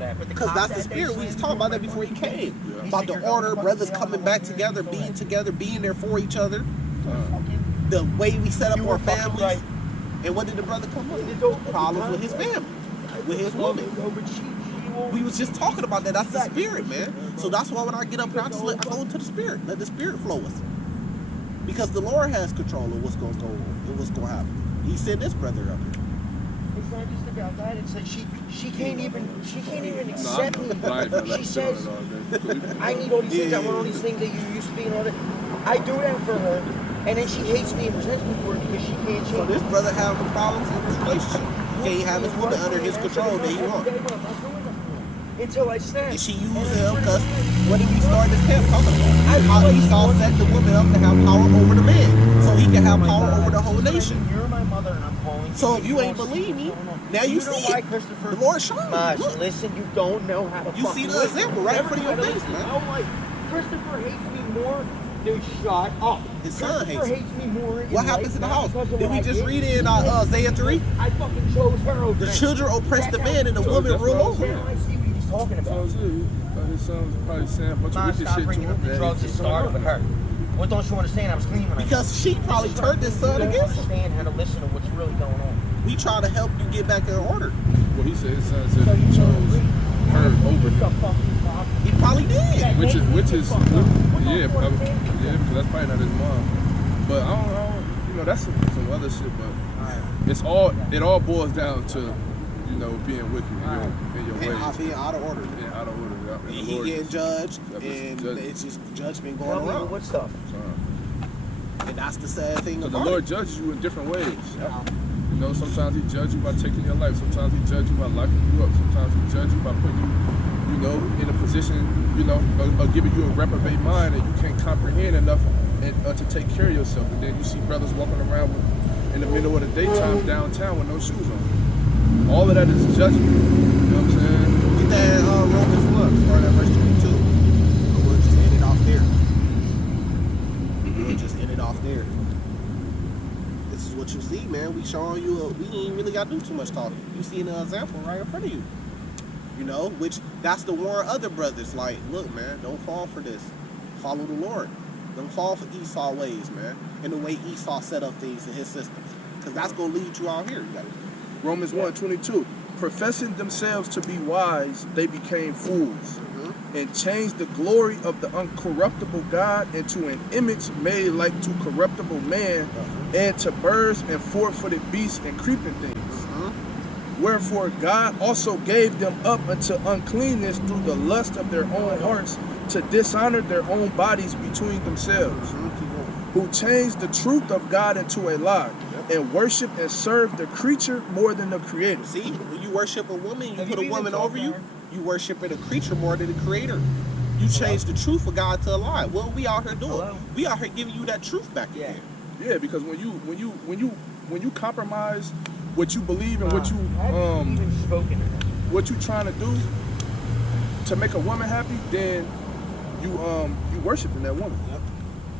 that. Because that's the spirit. We was talking about that before he came. Yeah. About the order, brothers coming back together, being there for each other. The way we set up our families. And what did the brother come with? Problems with his family, with his woman. We was just talking about that. That's the spirit, man. So that's why when I get up here, I go into the spirit. Let the spirit flow us. Because the Lord has control of what's going to go on and what's going to happen. He sent this brother up here. It's not just about that. It's like she can't even accept me. She says, I need all these things. I want all these things that you used to be and all that. I do that for her, and then she hates me and resents me for it because she can't change. So this brother having problems in his relationship. He can't have his woman under his control that he wants. Until I snap. And she used him because what did we start this camp talking about? How Esau set the woman up to have power over the man, so he can have power over the whole nation. You're my mother, and I'm calling. So if you ain't believe me, now you see it. The Lord showed me. Look, listen, you don't know how to. You see the example right in front of your face, man. Oh, like Christopher hates me more. Dude, shut up. His son hates me more. What happens in the house? Did we just read in Isaiah 3? I fucking chose her over. The children oppress the man and the woman rule over him. I see what he's talking about. His son was probably saying a bunch of wicked shit to him. The drugs that started with her. What don't you understand? I was clean when I because she probably turned this son against him. Understand how to listen to what's really going on. We try to help you get back in order. Well, he said his son said he chose her over him. He probably did. Which is yeah, because that's probably not his mom. But I don't you know, that's some other shit, but it all boils down to, you know, being wicked in your ways. Being out of order. Being out of order, yeah. And he getting judged, and it's just judgment going around. What stuff? And that's the sad thing about the Lord judges you in different ways. You know, sometimes he judges you by taking your life. Sometimes he judges you by locking you up. Sometimes he judges you by putting you, you know, in a position, you know, or giving you a reprobate mind and you can't comprehend enough to take care of yourself. And then you see brothers walking around in the middle of the daytime downtown with no shoes on. All of that is judgment. You know what I'm saying? Get that Romans 1, start at verse 22. We'll just end it off there. We'll just end it off there. This is what you see, man. We showing you, we ain't really got to do too much talking. You see an example right in front of you. You know, which that's the warn other brothers. Like, look, man, don't fall for this. Follow the Lord. Don't fall for Esau ways, man. And the way Esau set up things in his systems. Because that's going to lead you out here. Romans 1:22. Professing themselves to be wise, they became fools, and changed the glory of the uncorruptible God into an image made like to corruptible man, and to birds and four-footed beasts and creeping things. Wherefore God also gave them up unto uncleanness through the lust of their own hearts, to dishonor their own bodies between themselves, who changed the truth of God into a lie, and worship and serve the creature more than the creator. See, when you worship a woman, you put a woman over you, you worshiping a creature more than the creator. You change the truth of God to a lie. What we out here doing? We out here giving you that truth back again. Yeah, because when you compromise what you believe and what you trying to do to make a woman happy, then you worshiping that woman.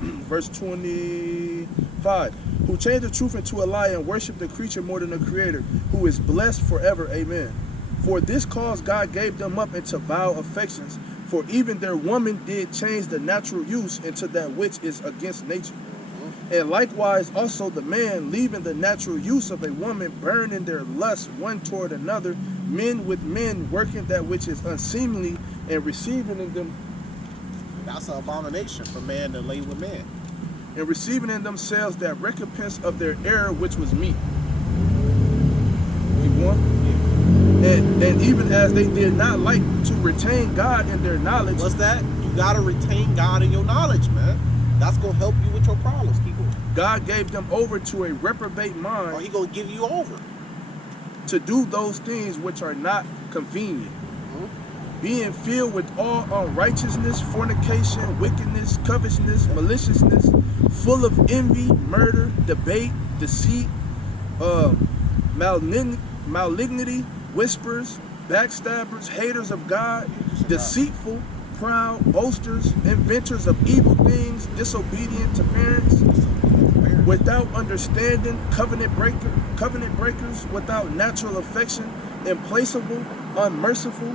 Verse 25. Who changed the truth into a lie and worship the creature more than the creator, who is blessed forever. Amen. For this cause God gave them up into vile affections, for even their woman did change the natural use into that which is against nature. And likewise also the man, leaving the natural use of a woman, burn in their lust one toward another, men with men, working that which is unseemly, and receiving in them. That's an abomination for man to lay with man. And receiving in themselves that recompense of their error which was meet. Keep going. And even as they did not like to retain God in their knowledge. What's that? You gotta retain God in your knowledge, man. That's gonna help you with your problems. Keep going. God gave them over to a reprobate mind. Or he gonna give you over. To do those things which are not convenient. Being filled with all unrighteousness, fornication, wickedness, covetousness, maliciousness, full of envy, murder, debate, deceit, malignity, whispers, backstabbers, haters of God, deceitful, proud, boasters, inventors of evil things, disobedient to parents, without understanding, covenant breakers, without natural affection, implacable, unmerciful,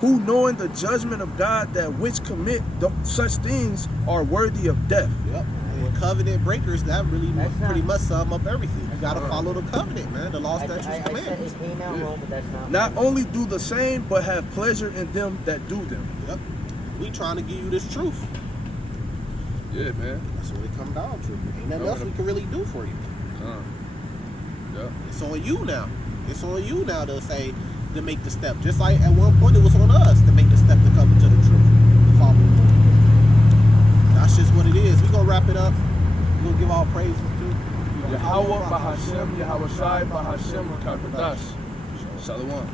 who knowing the judgment of God that which commit such things are worthy of death. Yep. And covenant breakers, that really pretty much sum up everything. You gotta follow the covenant, man. The law, statutes, commandments. It came out wrong, but that's not only do the same, but have pleasure in them that do them. Yep. We trying to give you this truth. Yeah, man. That's what it comes down to. Ain't nothing else we can really do for you. Yeah. It's on you now. It's on you now to say, to make the step. Just like at one point it was on us to make the step to come into the truth. To follow the Lord. That's just what it is. We're going to wrap it up. We're going to give all praise to Yahweh Bahashem, Yahweh Shai Bahashem Kakadash. Shalom.